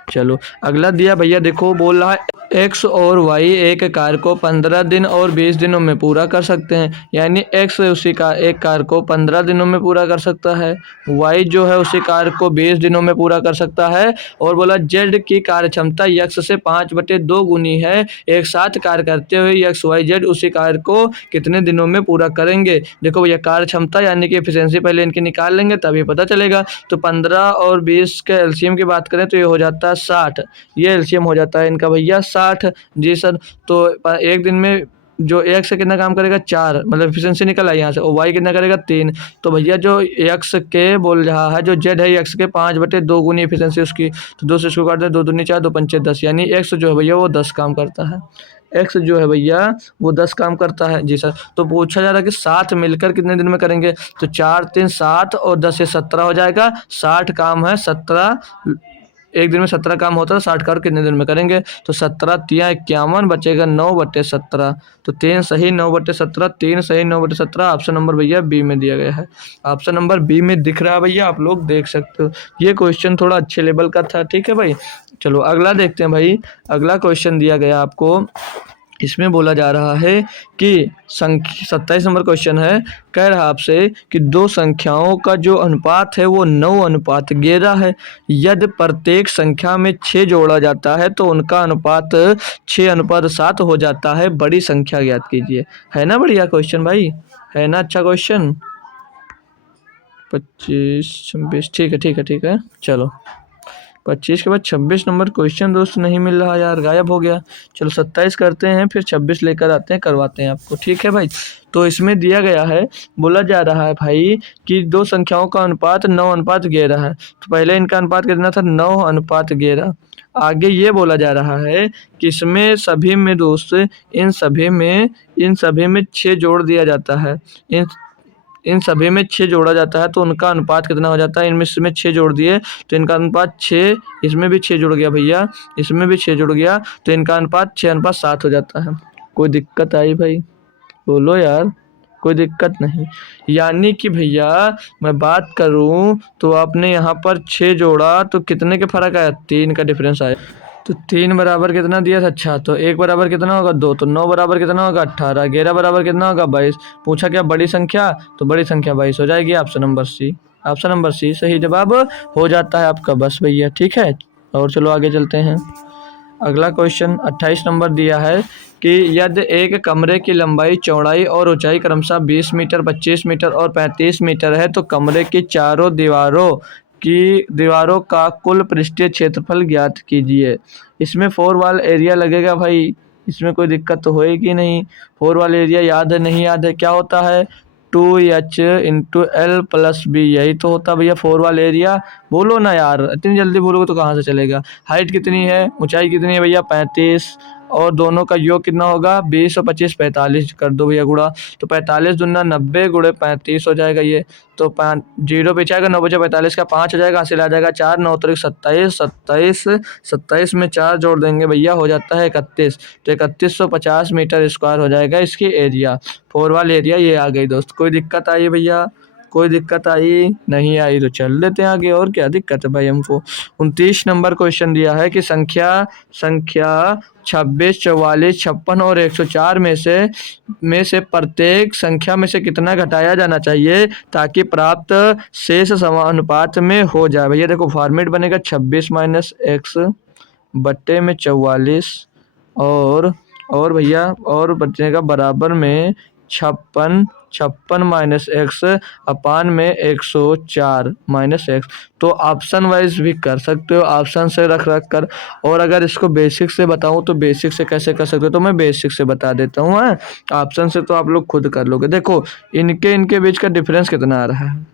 चलो अगला दिया भैया, देखो बोल रहा है एक्स और वाई एक कार्य को 15 दिन और 20 दिनों में पूरा कर सकते हैं। यानी एक्स उसी का एक कार्य को 15 दिनों में पूरा कर सकता है, वाई जो है उसी कार्य को 20 दिनों में पूरा कर सकता है। और बोला जेड की कार्य क्षमता यक्स से 5/2 गुनी है। एक साथ कार्य करते हुए यक्स वाई जेड उसी कार्य को कितने दिनों में पूरा करेंगे। देखो भैया कार्य क्षमता यानी कि एफिशिएंसी पहले इनकी निकाल लेंगे तभी पता चलेगा। तो 15 और 20 के एलसीएम की बात करें तो ये हो जाता है 60, ये एलसीएम हो जाता है इनका भैया 60। जी सर। तो एक दिन में जो एक्स कितना काम करेगा 4, मतलब एफिशिएंसी निकल आई यहाँ से, और वाई कितना करेगा 3। तो भैया जो एक्स के बोल रहा है, जो जेड है एक्स के 5/2 गुनी एफिशिएंसी उसकी, तो 2 से इसको काट दे, 2 दूनी 4, 2 पंचे 10, यानी एक्स जो है भैया वो 10 काम करता है। एक्स जो है भैया वो 10 काम करता है। जी सर। तो पूछा जा रहा है कि 7 मिलकर कितने दिन में करेंगे, तो 4 3 7 और 10 से 17 हो जाएगा। 60 काम है 17 एक दिन में 17 काम होता है, 60 कार्य कितने दिन में करेंगे? तो 17 तिया 51 बचेगा 9/17। तो 3 सही 9/17, 3 सही 9/17। ऑप्शन नंबर भैया बी में दिया गया है। ऑप्शन नंबर बी में दिख रहा है भैया, आप लोग देख सकते हो। ये क्वेश्चन थोड़ा अच्छे लेवल का था, ठीक है भाई। चलो अगला देखते हैं भाई। अगला क्वेश्चन दिया गया आपको, इसमें बोला जा रहा है कि 27 नंबर क्वेश्चन है। कह रहा आपसे कि दो संख्याओं का जो अनुपात है वो 9:11 है। यदि प्रत्येक संख्या में 6 जोड़ा जाता है तो उनका अनुपात 6:7 हो जाता है। बड़ी संख्या ज्ञात कीजिए। है ना बढ़िया क्वेश्चन भाई, है ना अच्छा क्वेश्चन। 25 26 ठीक है। चलो 25 के बाद 26 नंबर क्वेश्चन दोस्त नहीं मिल रहा यार, गायब हो गया। चलो 27 करते हैं, फिर 26 लेकर आते हैं, करवाते हैं आपको, ठीक है भाई। तो इसमें दिया गया है, बोला जा रहा है भाई कि दो संख्याओं का अनुपात 9:11 है। तो पहले इनका अनुपात कितना था? 9:11। आगे ये बोला जा रहा है कि इसमें सभी में दोस्त, इन सभी में 6 जोड़ दिया जाता है। इन सभी में 6 जोड़ा जाता है तो उनका अनुपात कितना हो जाता है? इनमें इसमें 6 जोड़ दिए तो इनका अनुपात 6, इसमें भी 6 जुड़ गया भैया, इसमें भी 6 जुड़ गया, तो इनका अनुपात 6:7 हो जाता है। कोई दिक्कत आई भाई? बोलो यार, कोई दिक्कत नहीं। यानी कि भैया मैं बात करूं तो आपने यहाँ पर 6 जोड़ा तो कितने के फर्क आया? 3 का डिफरेंस आया। तो 3 बराबर कितना दिया था? अच्छा, तो 1 बराबर कितना होगा? 2। तो 9 बराबर कितना होगा? 18। 11 बराबर कितना होगा? 22। पूछा क्या बड़ी संख्या? तो बड़ी संख्या 22 हो जाएगी। Option number C, option number C सही जवाब हो जाता है आपका। बस भैया ठीक है, और चलो आगे चलते हैं। अगला क्वेश्चन 28 नंबर दिया है कि यदि एक कमरे की लंबाई, चौड़ाई और ऊंचाई क्रमशः 20 मीटर, 25 मीटर और 35 मीटर है तो कमरे की चारों दीवारों का कुल पृष्ठीय क्षेत्रफल ज्ञात कीजिए। इसमें 4 वॉल एरिया लगेगा भाई, इसमें कोई दिक्कत तो होएगी नहीं। 4 वॉल एरिया याद है? नहीं याद है? क्या होता है? 2h into L plus B, यही तो होता भैया 4 वाल एरिया। बोलो ना यार, इतनी जल्दी बोलोगे तो कहाँ से चलेगा। हाइट कितनी है, ऊंचाई कितनी है भैया? 35, और दोनों का योग कितना होगा? 20 और 25 45 कर दो भैया गुणा। तो 45 दूना 90 गुणे 35 हो जाएगा ये। तो 5 जीरो पे आएगा, 9 बचे 45 का 5 हो जाएगा, हासिल आ जाएगा 4, 9 तरीक 27, 27 में 4 जोड़ देंगे भैया, हो जाता है 31। तो 3150 मीटर स्क्वायर हो जाएगा इसकी एरिया। 4 वाल एरिया ये आ गई दोस्त। कोई दिक्कत आई भैया? कोई दिक्कत आई? नहीं आई तो चल लेते हैं आगे, और क्या दिक्कत है भाई हमको। 29 नंबर क्वेश्चन दिया है कि संख्या 26, 44, 56 और 104 में से प्रत्येक संख्या में से कितना घटाया जाना चाहिए ताकि प्राप्त शेष समानुपात में हो जाए। भैया देखो फॉर्मेट बनेगा 26 माइनस एक्स बट्टे में 44, और भैया और बचेगा बराबर में 56 माइनस एक्स अपान में 104 माइनस एक्स। तो ऑप्शन वाइज भी कर सकते हो, ऑप्शन से रख कर। और अगर इसको बेसिक से बताऊं तो बेसिक से कैसे कर सकते हो, तो मैं बेसिक से बता देता हूँ। ऑप्शन से तो आप लोग खुद कर लोगे। देखो इनके बीच का डिफरेंस कितना आ रहा है,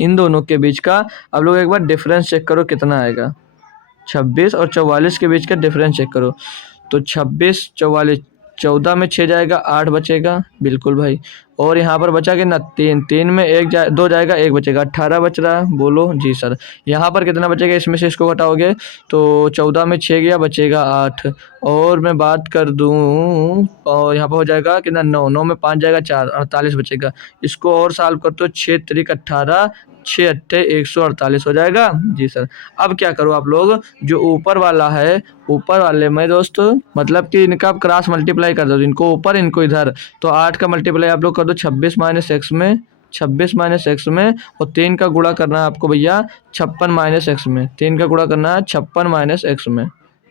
इन दोनों के बीच का आप लोग एक बार डिफरेंस चेक करो कितना आएगा। 26 और 44 के बीच का डिफरेंस चेक करो। तो 26 44, 14 में 6 जाएगा, 8 बचेगा, बिल्कुल भाई। और यहाँ पर बचा कितना? 3 में 2 जाएगा, 1 बचेगा, 18 बच रहा है। बोलो जी सर। यहाँ पर कितना बचेगा? इसमें से इसको घटाओगे तो 14 में 6 गया, बचेगा 8। और मैं बात कर दूँ और यहाँ पर हो जाएगा कितना? 9 में 5 जाएगा, 4, 48 बचेगा। इसको और सॉल्व कर तो 6 त्रिक 18, 6 अट्ठे 148 हो जाएगा जी सर। अब क्या करो आप लोग, जो ऊपर वाला है ऊपर वाले में दोस्त, मतलब कि इनका आप क्रॉस मल्टीप्लाई कर दो, इनको ऊपर इनको इधर। तो 8 का मल्टीप्लाई आप लोग कर दो 26 माइनस एक्स में, 26 माइनस एक्स में, और 3 का गुणा करना है आपको भैया 56 माइनस एक्स में। 3 का गुणा करना है 56 माइनस एक्स में,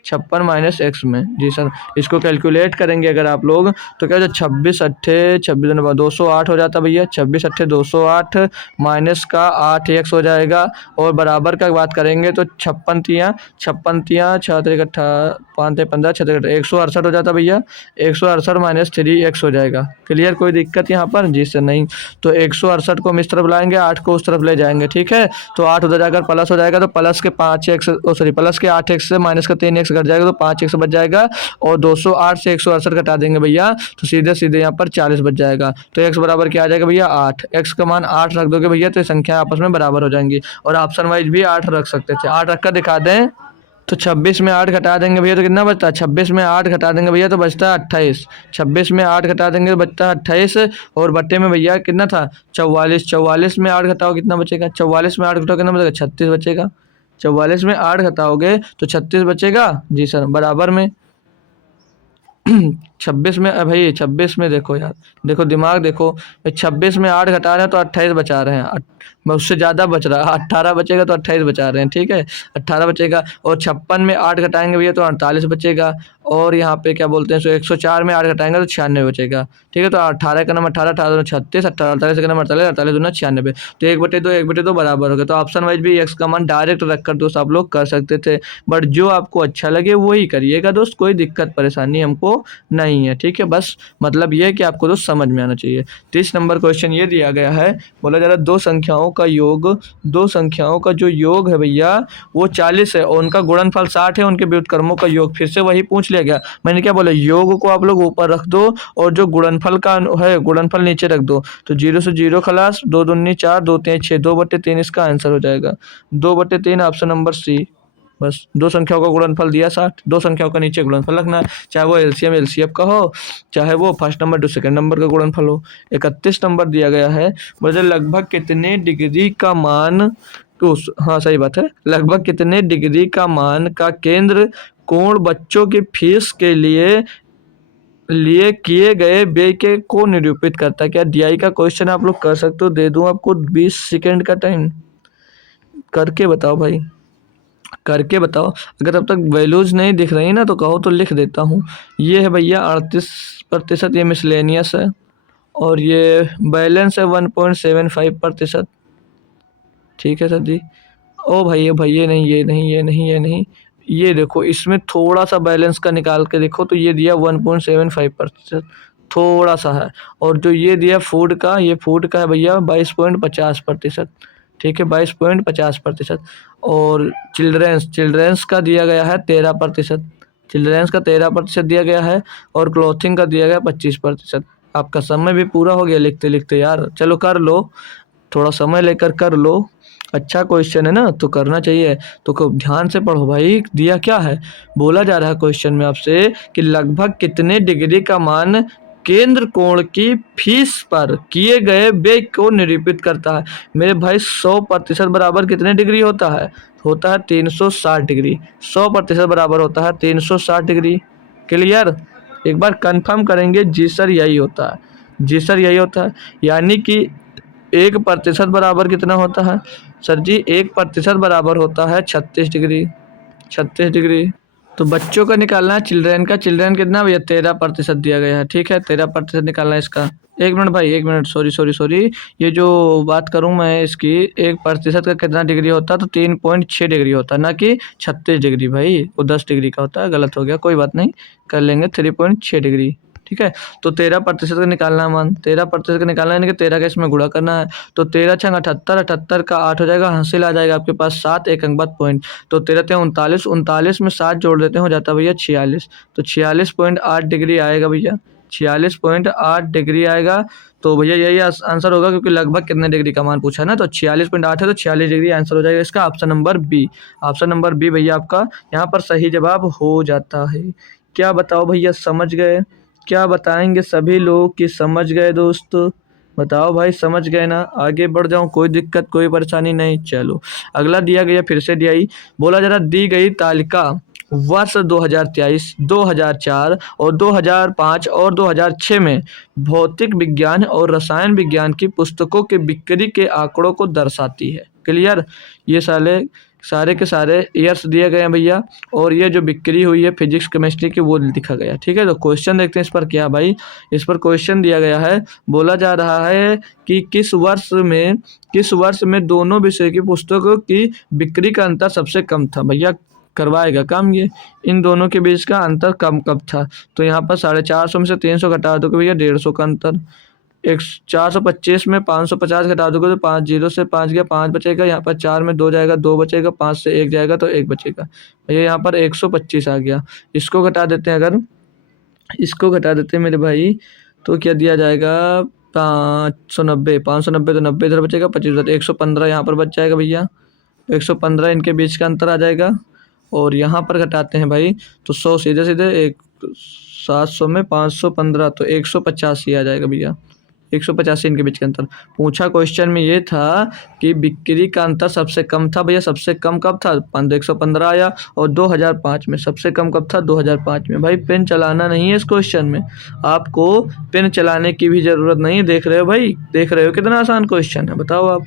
56 माइनस एक्स में जी सर। इसको कैलकुलेट करेंगे अगर आप लोग तो क्या हो जाए? 26 अट्ठे 26 208 हो जाता भैया। 26 अट्ठे 208 माइनस का 8 एक्स हो जाएगा, और बराबर का बात करेंगे तो 56 तियाँ 6 3 इकट्ठा 5 15 6 168 हो जाता भैया। 168 माइनस 3 एक्स हो जाएगा। क्लियर? कोई दिक्कत यहाँ पर? जी सर नहीं। तो 168 को हम इस तरफ लाएंगे, 8 को उस तरफ ले जाएंगे, ठीक है। तो 8 उधर जाकर प्लस हो जाएगा, तो प्लस के 5 एक्स प्लस के 8 एक्स से माइनस का 3 एक्स घट जाएगा तो 5x बच जाएगा, और 208 से 168 घटा देंगे भैया तो सीधे सीधे यहाँ पर 40 बच जाएगा। तो x बराबर क्या आ जाएगा भैया 8, x का मान 8 रख दोगे भैया तो ये संख्या आपस में बराबर हो जाएंगी। और ऑप्शन वाइज भी 8 रख सकते थे, 8 रख कर दिखा दें तो 26 में 8 घटा देंगे भैया तो कितना बचता है, 26 में 8 घटा देंगे भैया तो बचता है 28, 26 में 8 घटा देंगे तो बचता है 28, और बट्टे में भैया कितना था 44, 44 में 8 घटाओ कितना बचेगा, 44 में 8 घटाओ कितना बचेगा 36 बचेगा, 44 में 8 घटाओगे तो 36 बचेगा जी सर बराबर में 26 में भाई 26 में देखो यार, देखो दिमाग देखो, 26 में 8 घटा रहे हैं तो 28 बचा रहे हैं, उससे ज़्यादा बच रहा है, 18 बचेगा तो 28 बचा रहे हैं, ठीक है 18 बचेगा, और 56 में 8 घटाएंगे भैया तो 48 बचेगा, और यहाँ पे क्या बोलते हैं 104 में 8 घटाएंगे तो 96 बचेगा, ठीक है। तो 18 का नंबर 18, 18 36, 48 का नंबर 48, 48 दूना 96, तो 1/2 बराबर हो गया। तो ऑप्शन वाइज भी x का मान डायरेक्ट रखकर दोस्त आप लोग कर सकते थे, बट जो आपको अच्छा लगे वही करिएगा दोस्त, कोई दिक्कत परेशानी हमको नहीं है, ठीक है। बस मतलब ये है कि आपको दोस्त समझ में आना चाहिए। 30 नंबर क्वेश्चन ये दिया गया है, बोला जा रहा है दो संख्याओं का जो योग है भैया वो 40 है और उनका गुणनफल 60 है, उनके व्युत्क्रमों का योग। फिर से वही पूछ लिया गया, मैंने क्या बोला, योग को आप लोग ऊपर रख दो और जो गुणनफल का है गुणनफल नीचे रख दो, तो 0 से 0 खलास, 2 दूनी 4, 2 3 6, 2/3 इसका आंसर हो जाएगा, 2/3 ऑप्शन नंबर सी। बस दो संख्याओं का गुणनफल दिया 60, दो संख्याओं का नीचे गुणनफल रखना है, चाहे वो एलसीएम एलसीएफ का हो, चाहे वो first number two second number का गुणनफल हो। 31 नंबर दिया गया है, मुझे लगभग कितने डिग्री का मान तो हाँ सही बात है, लगभग कितने डिग्री का मान का केंद्र कोण बच्चों की फीस के लिए किए गए व्यय के को निरूपित करता है। क्या डीआई का क्वेश्चन आप लोग कर सकते हो, दे दूं आपको 20 सेकंड का टाइम, करके बताओ भाई, करके बताओ। अगर अब तक वैल्यूज नहीं दिख रही ना तो कहो तो लिख देता हूँ। ये है भैया 38%, ये मिसलेनियस है, और ये बैलेंस है 1.75%, ठीक है सर जी। ओ भाई ये नहीं, ये देखो इसमें थोड़ा सा बैलेंस का निकाल के देखो तो ये दिया 1.75%, थोड़ा सा है, और जो ये दिया फूड का, ये फूड का है भैया 22.50%, ठीक है 22.50%, और चिल्ड्रेंस का दिया गया है 13%, चिल्ड्रेंस का 13% दिया गया है, और क्लॉथिंग का दिया गया 25%। आपका समय भी पूरा हो गया लिखते लिखते यार, चलो कर लो, थोड़ा समय लेकर कर लो, अच्छा क्वेश्चन है ना तो करना चाहिए, तो ध्यान से पढ़ो भाई। दिया क्या है, बोला जा रहा है क्वेश्चन में आपसे कि लगभग कितने डिग्री का मान केंद्र कोण की फीस पर किए गए व्यय को निरूपित करता है। मेरे भाई 100% बराबर कितने डिग्री होता है 360 डिग्री, 100% बराबर होता है 360 डिग्री। क्लियर, एक बार कंफर्म करेंगे, जी सर यही होता है, जी सर यही होता है। यानी कि 1% बराबर कितना होता है सर जी, 1% बराबर होता है 36 डिग्री, 36 डिग्री। तो बच्चों का निकालना है, चिल्ड्रेन का, चिल्ड्रेन कितना भैया 13% दिया गया है, ठीक है 13% निकालना है इसका। एक मिनट भाई, एक मिनट, सॉरी, ये जो बात करूं मैं इसकी, 1% का कितना डिग्री होता है तो 3.6 डिग्री होता है, ना कि 36 डिग्री भाई, वो 10 डिग्री का होता है, गलत हो गया, कोई बात नहीं, कर लेंगे 3.6 डिग्री, ठीक है। तो 13% का निकालना है मान, 13% का निकालना है, यानी कि 13 का इसमें गुणा करना है, तो 13 छंग 78, 78 का 8 हो जाएगा, हासिल आ जाएगा आपके पास 7, एक अंक बाद पॉइंट, तो 13 39, 39 में 7 जोड़ देते हैं, हो जाता है भैया 46, तो 46.8 डिग्री आएगा भैया, 46.8 डिग्री आएगा। तो भैया यही आंसर होगा, क्योंकि लगभग कितने डिग्री का मान पूछा है ना, तो 46.8 है तो 46 डिग्री आंसर हो जाएगा इसका, option number B. Option number B भैया आपका यहाँ पर सही जवाब हो जाता है। क्या बताओ भैया, समझ गए? क्या बताएंगे सभी लोग कि समझ गए दोस्त? बताओ भाई, समझ गए ना? आगे बढ़ जाऊं, कोई दिक्कत कोई परेशानी नहीं? चलो अगला दिया गया, फिर से दिया ही, बोला जरा दी गई तालिका वर्ष 2023, 2004 और 2005 और 2006 में भौतिक विज्ञान और रसायन विज्ञान की पुस्तकों के बिक्री के आंकड़ों को दर्शाती है। क्लियर, ये सारे के सारे ईयर्स दिए गए हैं भैया, और ये जो बिक्री हुई है फिजिक्स केमिस्ट्री की वो लिखा गया, ठीक है। तो क्वेश्चन देखते हैं इस पर क्या भाई, इस पर क्वेश्चन दिया गया है, बोला जा रहा है कि किस वर्ष में दोनों विषय की पुस्तकों की बिक्री का अंतर सबसे कम था। भैया करवाएगा काम ये, इन दोनों के बीच का अंतर कम कब था, तो यहाँ पर 450 में से 300 घटा दो भैया 150 का अंतर, एक 425 में 550 घटा दोगे तो 5 जीरो से 5 गया, 5 बचेगा। यहाँ पर 4 में 2 जाएगा, 2 बचेगा। 5 से 1 जाएगा तो 1 बचेगा भैया। यहाँ पर 125 आ गया। इसको घटा देते हैं, अगर इसको घटा देते हैं मेरे भाई तो क्या दिया जाएगा, 590। 590 तो 90 इधर बचेगा, 25 उधर, 115 यहाँ पर बच जाएगा भैया। 115 इनके बीच का अंतर आ जाएगा। और यहाँ पर घटाते हैं भाई तो 100 सीधे सीधे, एक 700 में 515 तो 185 आ जाएगा भैया। 185 इनके बीच का अंतर पूछा क्वेश्चन में ये था कि बिक्री का अंतर सबसे कम था भैया। सबसे कम कब था, 115 आया। और 2005 में सबसे कम कब था, 2005 में। भाई पेन चलाना नहीं है इस क्वेश्चन में, आपको पेन चलाने की भी ज़रूरत नहीं है। देख रहे हो भाई, देख रहे हो कितना आसान क्वेश्चन है, बताओ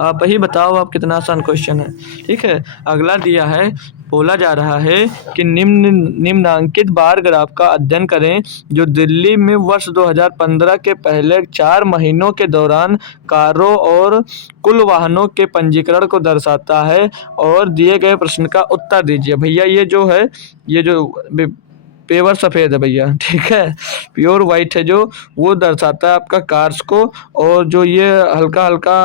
आप ही बताओ आप कितना आसान क्वेश्चन है। ठीक है, अगला दिया है, बोला जा रहा है कि निम्नांकित बार ग्राफ का अध्ययन करें जो दिल्ली में वर्ष 2015 के पहले 4 महीनों के दौरान कारों और कुल वाहनों के पंजीकरण को दर्शाता है और दिए गए प्रश्न का उत्तर दीजिए। भैया ये जो है, ये जो पेवर सफ़ेद है भैया, ठीक है, प्योर वाइट है जो, वो दर्शाता है आपका कार्स को। और जो ये हल्का हल्का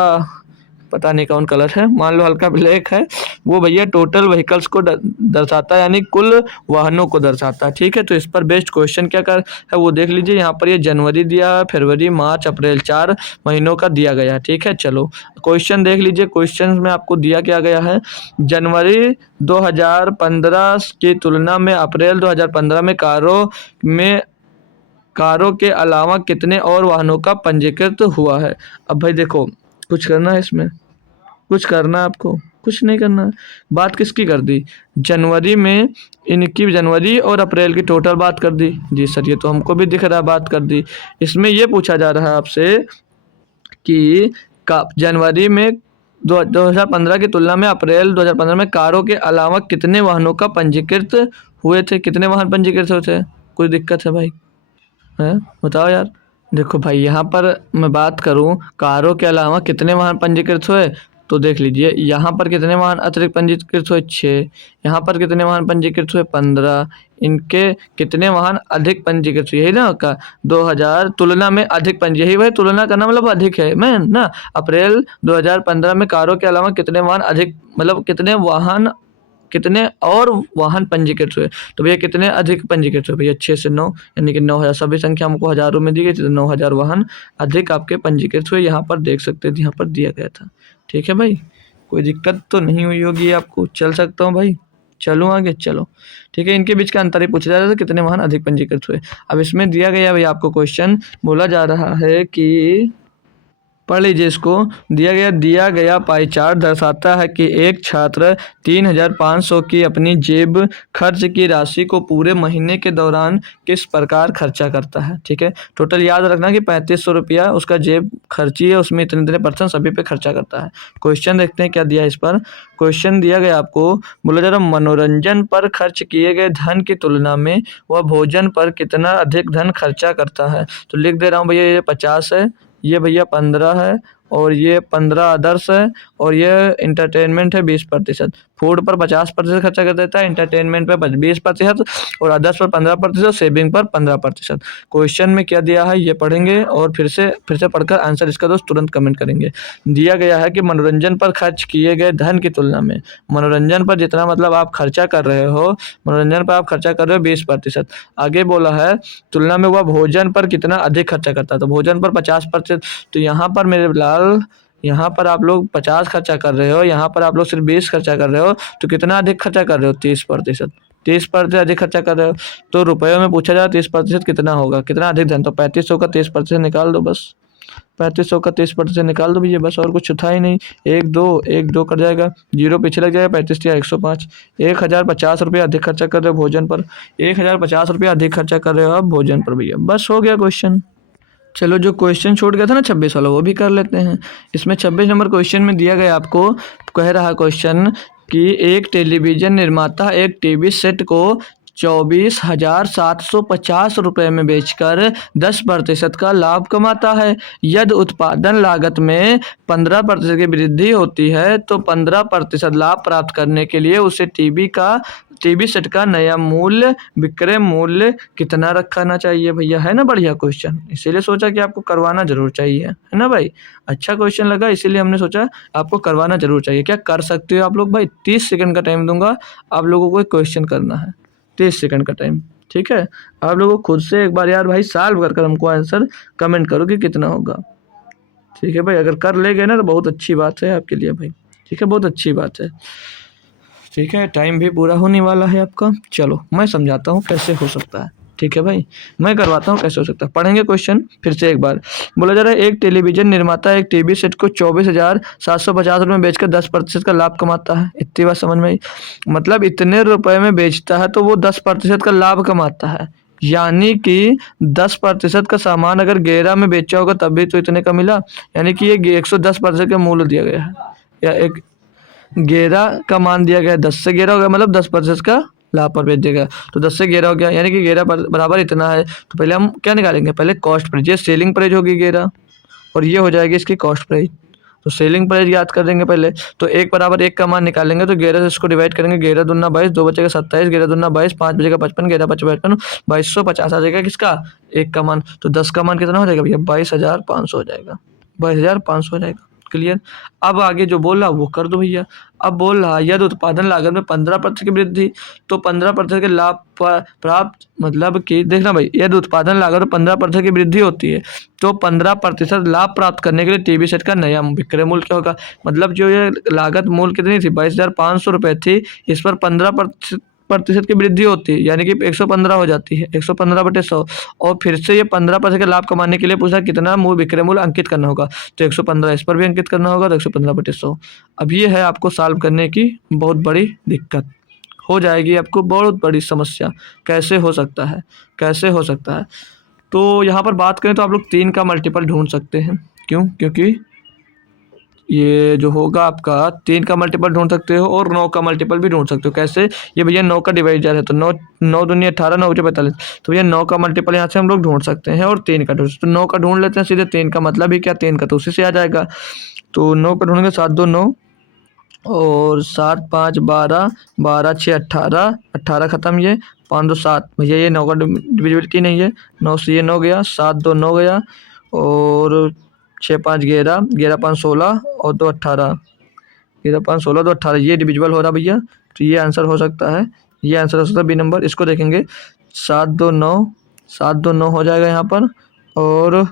पता नहीं कौन कलर है, मान लो हल्का ब्लैक है, वो भैया टोटल व्हीकल्स को दर्शाता है, यानी कुल वाहनों को दर्शाता है। ठीक है, तो इस पर बेस्ड क्वेश्चन क्या कर है वो देख लीजिए। यहाँ पर ये जनवरी दिया है, फरवरी, मार्च, अप्रैल, 4 महीनों का दिया गया है। ठीक है, चलो क्वेश्चन देख लीजिए। क्वेश्चन में आपको दिया क्या गया है, जनवरी 2015 की तुलना में अप्रैल 2015 में कारों के अलावा कितने और वाहनों का पंजीकृत हुआ है। अब भाई देखो, कुछ करना है इसमें, कुछ करना है आपको, कुछ नहीं करना है। बात किसकी कर दी, जनवरी में इनकी, जनवरी और अप्रैल की टोटल बात कर दी। जी सर, ये तो हमको भी दिख रहा है, बात कर दी। इसमें ये पूछा जा रहा है आपसे कि जनवरी में 2015 की तुलना में अप्रैल 2015 में कारों के अलावा कितने वाहनों का पंजीकृत हुए थे, कितने वाहन पंजीकृत हुए थे। कोई दिक्कत है भाई, है बताओ यार। देखो भाई, यहाँ पर मैं बात करूँ कारों के अलावा कितने वाहन पंजीकृत हुए, तो देख लीजिए यहाँ पर कितने वाहन अतिरिक्त पंजीकृत हुए, 6। यहाँ पर कितने वाहन पंजीकृत हुए, 15। इनके कितने वाहन अधिक पंजीकृत हुए, यही ना का 2000 तुलना में अधिक यही भाई तुलना करना मतलब अधिक है मैं ना। अप्रैल 2015 में कारों के अलावा कितने वाहन अधिक, मतलब कितने और वाहन पंजीकृत हुए, तो भैया कितने अधिक पंजीकृत हुए भैया, 6 से 9, यानी कि 9000। सभी संख्या हमको हज़ारों में दी गई थी, तो 9000 वाहन अधिक आपके पंजीकृत हुए। यहाँ पर देख सकते थे, यहाँ पर दिया गया था। ठीक है भाई, कोई दिक्कत तो नहीं हुई होगी आपको, चल सकता हूँ भाई, चलूँ आगे, चलो ठीक है। इनके बीच का अंतर ही पूछा जा रहा था, कितने वाहन अधिक पंजीकृत हुए। अब इसमें दिया गया भाई आपको क्वेश्चन, बोला जा रहा है कि पढ़ लीजिए इसको। दिया गया पाई चार्ट दर्शाता है कि एक छात्र 3500 की अपनी जेब खर्च की राशि को पूरे महीने के दौरान किस प्रकार खर्चा करता है। ठीक है, टोटल याद रखना कि 3500 रुपया उसका जेब खर्ची है, उसमें इतने % सभी पे खर्चा करता है। क्वेश्चन देखते हैं क्या दिया है इस पर। क्वेश्चन दिया गया आपको, बोला जा रहा मनोरंजन पर खर्च किए गए धन की तुलना में वह भोजन पर कितना अधिक धन खर्चा करता है। तो लिख दे रहा हूँ भैया, ये 50 है, ये भैया 15 है, और ये 15 अदर्स है, और ये इंटरटेनमेंट है 20%। फूड पर 50% खर्चा कर देता है, इंटरटेनमेंट पर 20% और अदर्स पर 15%, सेविंग पर 15%। क्वेश्चन में क्या दिया है ये पढ़ेंगे और फिर से पढ़कर आंसर इसका दोस्त तुरंत कमेंट करेंगे। दिया गया है कि मनोरंजन पर खर्च किए गए धन की तुलना में, मनोरंजन पर जितना मतलब आप खर्चा कर रहे हो, मनोरंजन पर आप खर्चा कर रहे हो 20%। आगे बोला है तुलना में वह भोजन पर कितना अधिक खर्चा करता है, तो भोजन पर 50%। तो यहाँ पर मेरे लाल, यहाँ पर आप लोग 50 खर्चा कर रहे हो, यहाँ पर आप लोग सिर्फ 20 खर्चा कर रहे हो, तो कितना अधिक खर्चा कर रहे हो, 30%। 30% अधिक खर्चा कर रहे हो, तो रुपयों में पूछा जाए 30% कितना होगा, कितना अधिक धन, तो 3500 का 30% निकाल दो बस। 3500 का 30% निकाल दो भैया बस, और कुछ था ही नहीं। 1 2 कट जाएगा, 0 पीछे लग जाएगा, 35 या 105। 1050 रुपये अधिक खर्चा कर रहे हो भोजन पर, 1050 रुपये अधिक खर्चा कर रहे हो आप भोजन पर भैया, बस हो गया क्वेश्चन। चलो जो क्वेश्चन छूट गया था ना 26 वाला, वो भी कर लेते हैं। इसमें 26 नंबर क्वेश्चन में दिया गया आपको, कह रहा क्वेश्चन कि एक टेलीविज़न निर्माता एक टीवी सेट को 24,750 रुपये में बेचकर 10% का लाभ कमाता है। यदि उत्पादन लागत में 15% की वृद्धि होती है तो 15% लाभ प्राप्त करने के लिए उसे टीवी सेट का नया मूल्य विक्रय मूल्य कितना रखना चाहिए भैया। है ना बढ़िया क्वेश्चन, इसीलिए सोचा कि आपको करवाना जरूर चाहिए, है ना भाई। अच्छा क्वेश्चन लगा, इसीलिए हमने सोचा आपको करवाना जरूर चाहिए। क्या कर सकते हो आप लोग भाई? 30 सेकंड का टाइम दूंगा, आप लोगों को एक क्वेश्चन करना है, 30 सेकंड का टाइम, ठीक है। आप लोगों को खुद से एक बार यार भाई सॉल्व कर हमको आंसर कमेंट करो कि कितना होगा, ठीक है भाई। अगर कर ले गए ना तो बहुत अच्छी बात है आपके लिए भाई, ठीक है, बहुत अच्छी बात है, ठीक है। टाइम भी पूरा होने वाला है आपका। चलो मैं समझाता हूँ कैसे हो सकता है, ठीक है भाई, मैं करवाता हूँ कैसे हो सकता है। पढ़ेंगे क्वेश्चन फिर से एक बार। बोला जा रहा है एक टेलीविजन निर्माता एक टीवी सेट को 24,750 रुपये में बेचकर 10% का लाभ कमाता है। इतनी बात समझ में आई? मतलब इतने रुपए में बेचता है तो वो 10% का लाभ कमाता है, यानी कि 10% का सामान अगर 11 में बेचा होगा तब भी तो इतने का मिला, यानी कि ये 110% का मूल्य दिया गया है, या एक 11 का मान दिया गया है, 10 से 11 हो गया, मतलब 10% का लाभ पर बेच देगा, तो 10 से 11 हो गया, यानी कि 11 बराबर इतना है। तो पहले हम क्या निकालेंगे, पहले कॉस्ट प्राइस, ये सेलिंग प्राइस होगी 11 और ये हो जाएगी इसकी कॉस्ट प्राइस। तो सेलिंग प्राइस याद कर देंगे पहले, तो 1 बराबर 1 का मान निकालेंगे तो 11 से इसको डिवाइड करेंगे, 11 दूना 22, 2 बचेगा 27, 11 दूना 22, 5 बचेगा 55, 11 5 55, 2250 आ जाएगा किसका, 1 का मान। तो 10 का मान कितना हो जाएगा भैया, 22,500 हो जाएगा, 22,500 हो जाएगा। क्लियर? अब आगे जो बोल रहा वो कर दो भैया। अब बोल रहा यदि उत्पादन लागत में 15% की वृद्धि, तो 15% के लाभ प्राप्त, मतलब कि देखना भाई, यदि उत्पादन लागत में 15% की वृद्धि होती है तो 15% लाभ प्राप्त करने के लिए टीवी सेट का नया विक्रय मूल्य क्या होगा। मतलब जो ये लागत मूल्य कितनी थी, 22,500 रुपये थी, इस पर 15% की वृद्धि होती है, यानी कि 115 हो जाती है, 115/100। और फिर से ये 15% का लाभ कमाने के लिए पूछा कितना मूल्य विक्रय मूल्य अंकित करना होगा, तो 115 इस पर भी अंकित करना होगा, तो 115/100। अब ये है आपको सॉल्व करने की बहुत बड़ी दिक्कत हो जाएगी, आपको बहुत बड़ी समस्या। कैसे हो सकता है, कैसे हो सकता है? तो यहाँ पर बात करें तो आप लोग 3 का मल्टीपल ढूंढ सकते हैं। क्यों? क्योंकि ये जो होगा आपका 3 का मल्टीपल ढूंढ सकते हो और 9 का मल्टीपल भी ढूंढ सकते हो। कैसे? ये भैया 9 का डिवाइजर है, तो 9 9 दूनी 18, 9 बचे 45, तो भैया 9 का मल्टीपल यहाँ से हम लोग ढूंढ सकते हैं और 3 का ढूंढ, तो 9 का ढूंढ लेते हैं सीधे, 3 का मतलब ही क्या, 3 का तो उसी से आ जाएगा। तो 9 का ढूंढेंगे, 7 2 9 और 7 5 12, 12 6 18, 18 खत्म, ये 5 2 7, भैया ये 9 का डिविजिबिलिटी नहीं है, 9 से ये 9 गया, 7 2 9 गया और 6 5 11, 11 5 16 और 2 18, 11 5 16 2 18, ये डिविजिबल हो रहा भैया, तो ये आंसर हो सकता है, ये आंसर हो सकता है बी नंबर। इसको देखेंगे, 7 2 9, 7 2 9 हो जाएगा यहाँ पर, और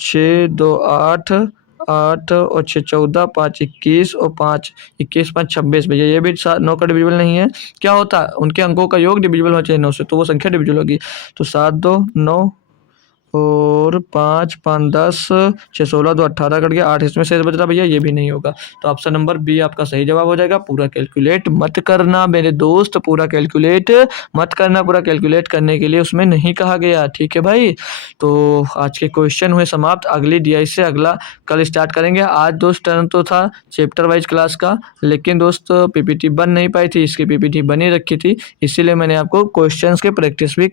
6 2 8, 8 और 6 14, 5 21 और 5 21 5 26, भैया ये भी 9 का डिविजिबल नहीं है। क्या होता है, उनके अंकों का योग डिविजिबल होना चाहिए 9 से, तो वो संख्या डिविजिबल होगी। तो 7 2 9 और 5 5 10, 6 16, 2 18 कट गया, 8 इसमें शेष बच रहा भैया, ये भी नहीं होगा। तो ऑप्शन नंबर बी आपका सही जवाब हो जाएगा। पूरा कैलकुलेट मत करना मेरे दोस्त, पूरा कैलकुलेट मत करना, पूरा कैलकुलेट करने के लिए उसमें नहीं कहा गया, ठीक है भाई। तो आज के क्वेश्चन हुए समाप्त, अगली DI से अगला कल स्टार्ट करेंगे। आज दोस्त टर्न तो था चैप्टर वाइज क्लास का, लेकिन दोस्त PPT बन नहीं पाई थी, इसकी PPT बनी रखी थी, इसीलिए मैंने आपको क्वेश्चंस के प्रैक्टिस ही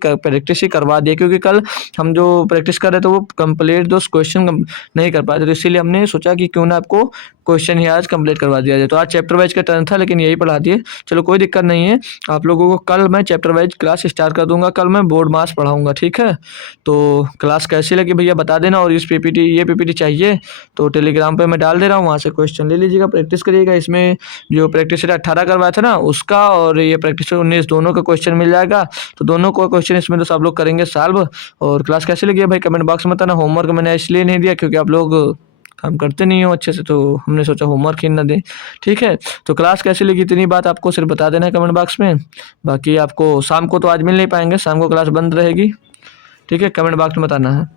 करवा दिया, क्योंकि कल हम जो प्रैक्टिस कर रहे थे वो कंप्लीट दोस्त क्वेश्चन नहीं कर पाए थे, तो इसीलिए हमने सोचा कि क्यों ना आपको क्वेश्चन ही आज कंप्लीट करवा दिया जाए। तो आज चैप्टर वाइज का टर्न था, लेकिन यही पढ़ा दिए, चलो कोई दिक्कत नहीं है। आप लोगों को कल मैं चैप्टर वाइज क्लास स्टार्ट कर दूंगा, कल मैं बोर्ड मास पढ़ाऊंगा, ठीक है। तो क्लास कैसी लगी भैया बता देना, और इस ये PPT चाहिए तो टेलीग्राम पर मैं डाल दे रहा हूँ, वहाँ से क्वेश्चन ले लीजिएगा, प्रैक्टिस करिएगा। इसमें जो प्रैक्टिस 18 करवाया था ना उसका, और ये प्रैक्टिस 19 दोनों का क्वेश्चन मिल जाएगा, तो दोनों को क्वेश्चन इसमें तो सब लोग करेंगे सॉल्व। और क्लास कैसी लगी है भाई कमेंट बॉक्स में बताना। होमवर्क मैंने इसलिए नहीं दिया क्योंकि आप लोग काम करते नहीं हो अच्छे से, तो हमने सोचा होमवर्क ही ना दें, ठीक है। तो क्लास कैसी लगी इतनी बात आपको सिर्फ बता देना है कमेंट बॉक्स में। बाकी आपको शाम को तो आज मिल नहीं पाएंगे, शाम को क्लास बंद रहेगी, ठीक है, कमेंट बॉक्स में बताना है,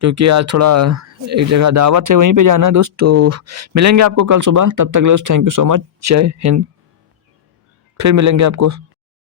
क्योंकि आज थोड़ा एक जगह दावत है वहीं पे जाना है दोस्त। तो मिलेंगे आपको कल सुबह, तब तक दोस्त थैंक यू सो मच, जय हिंद, फिर मिलेंगे आपको।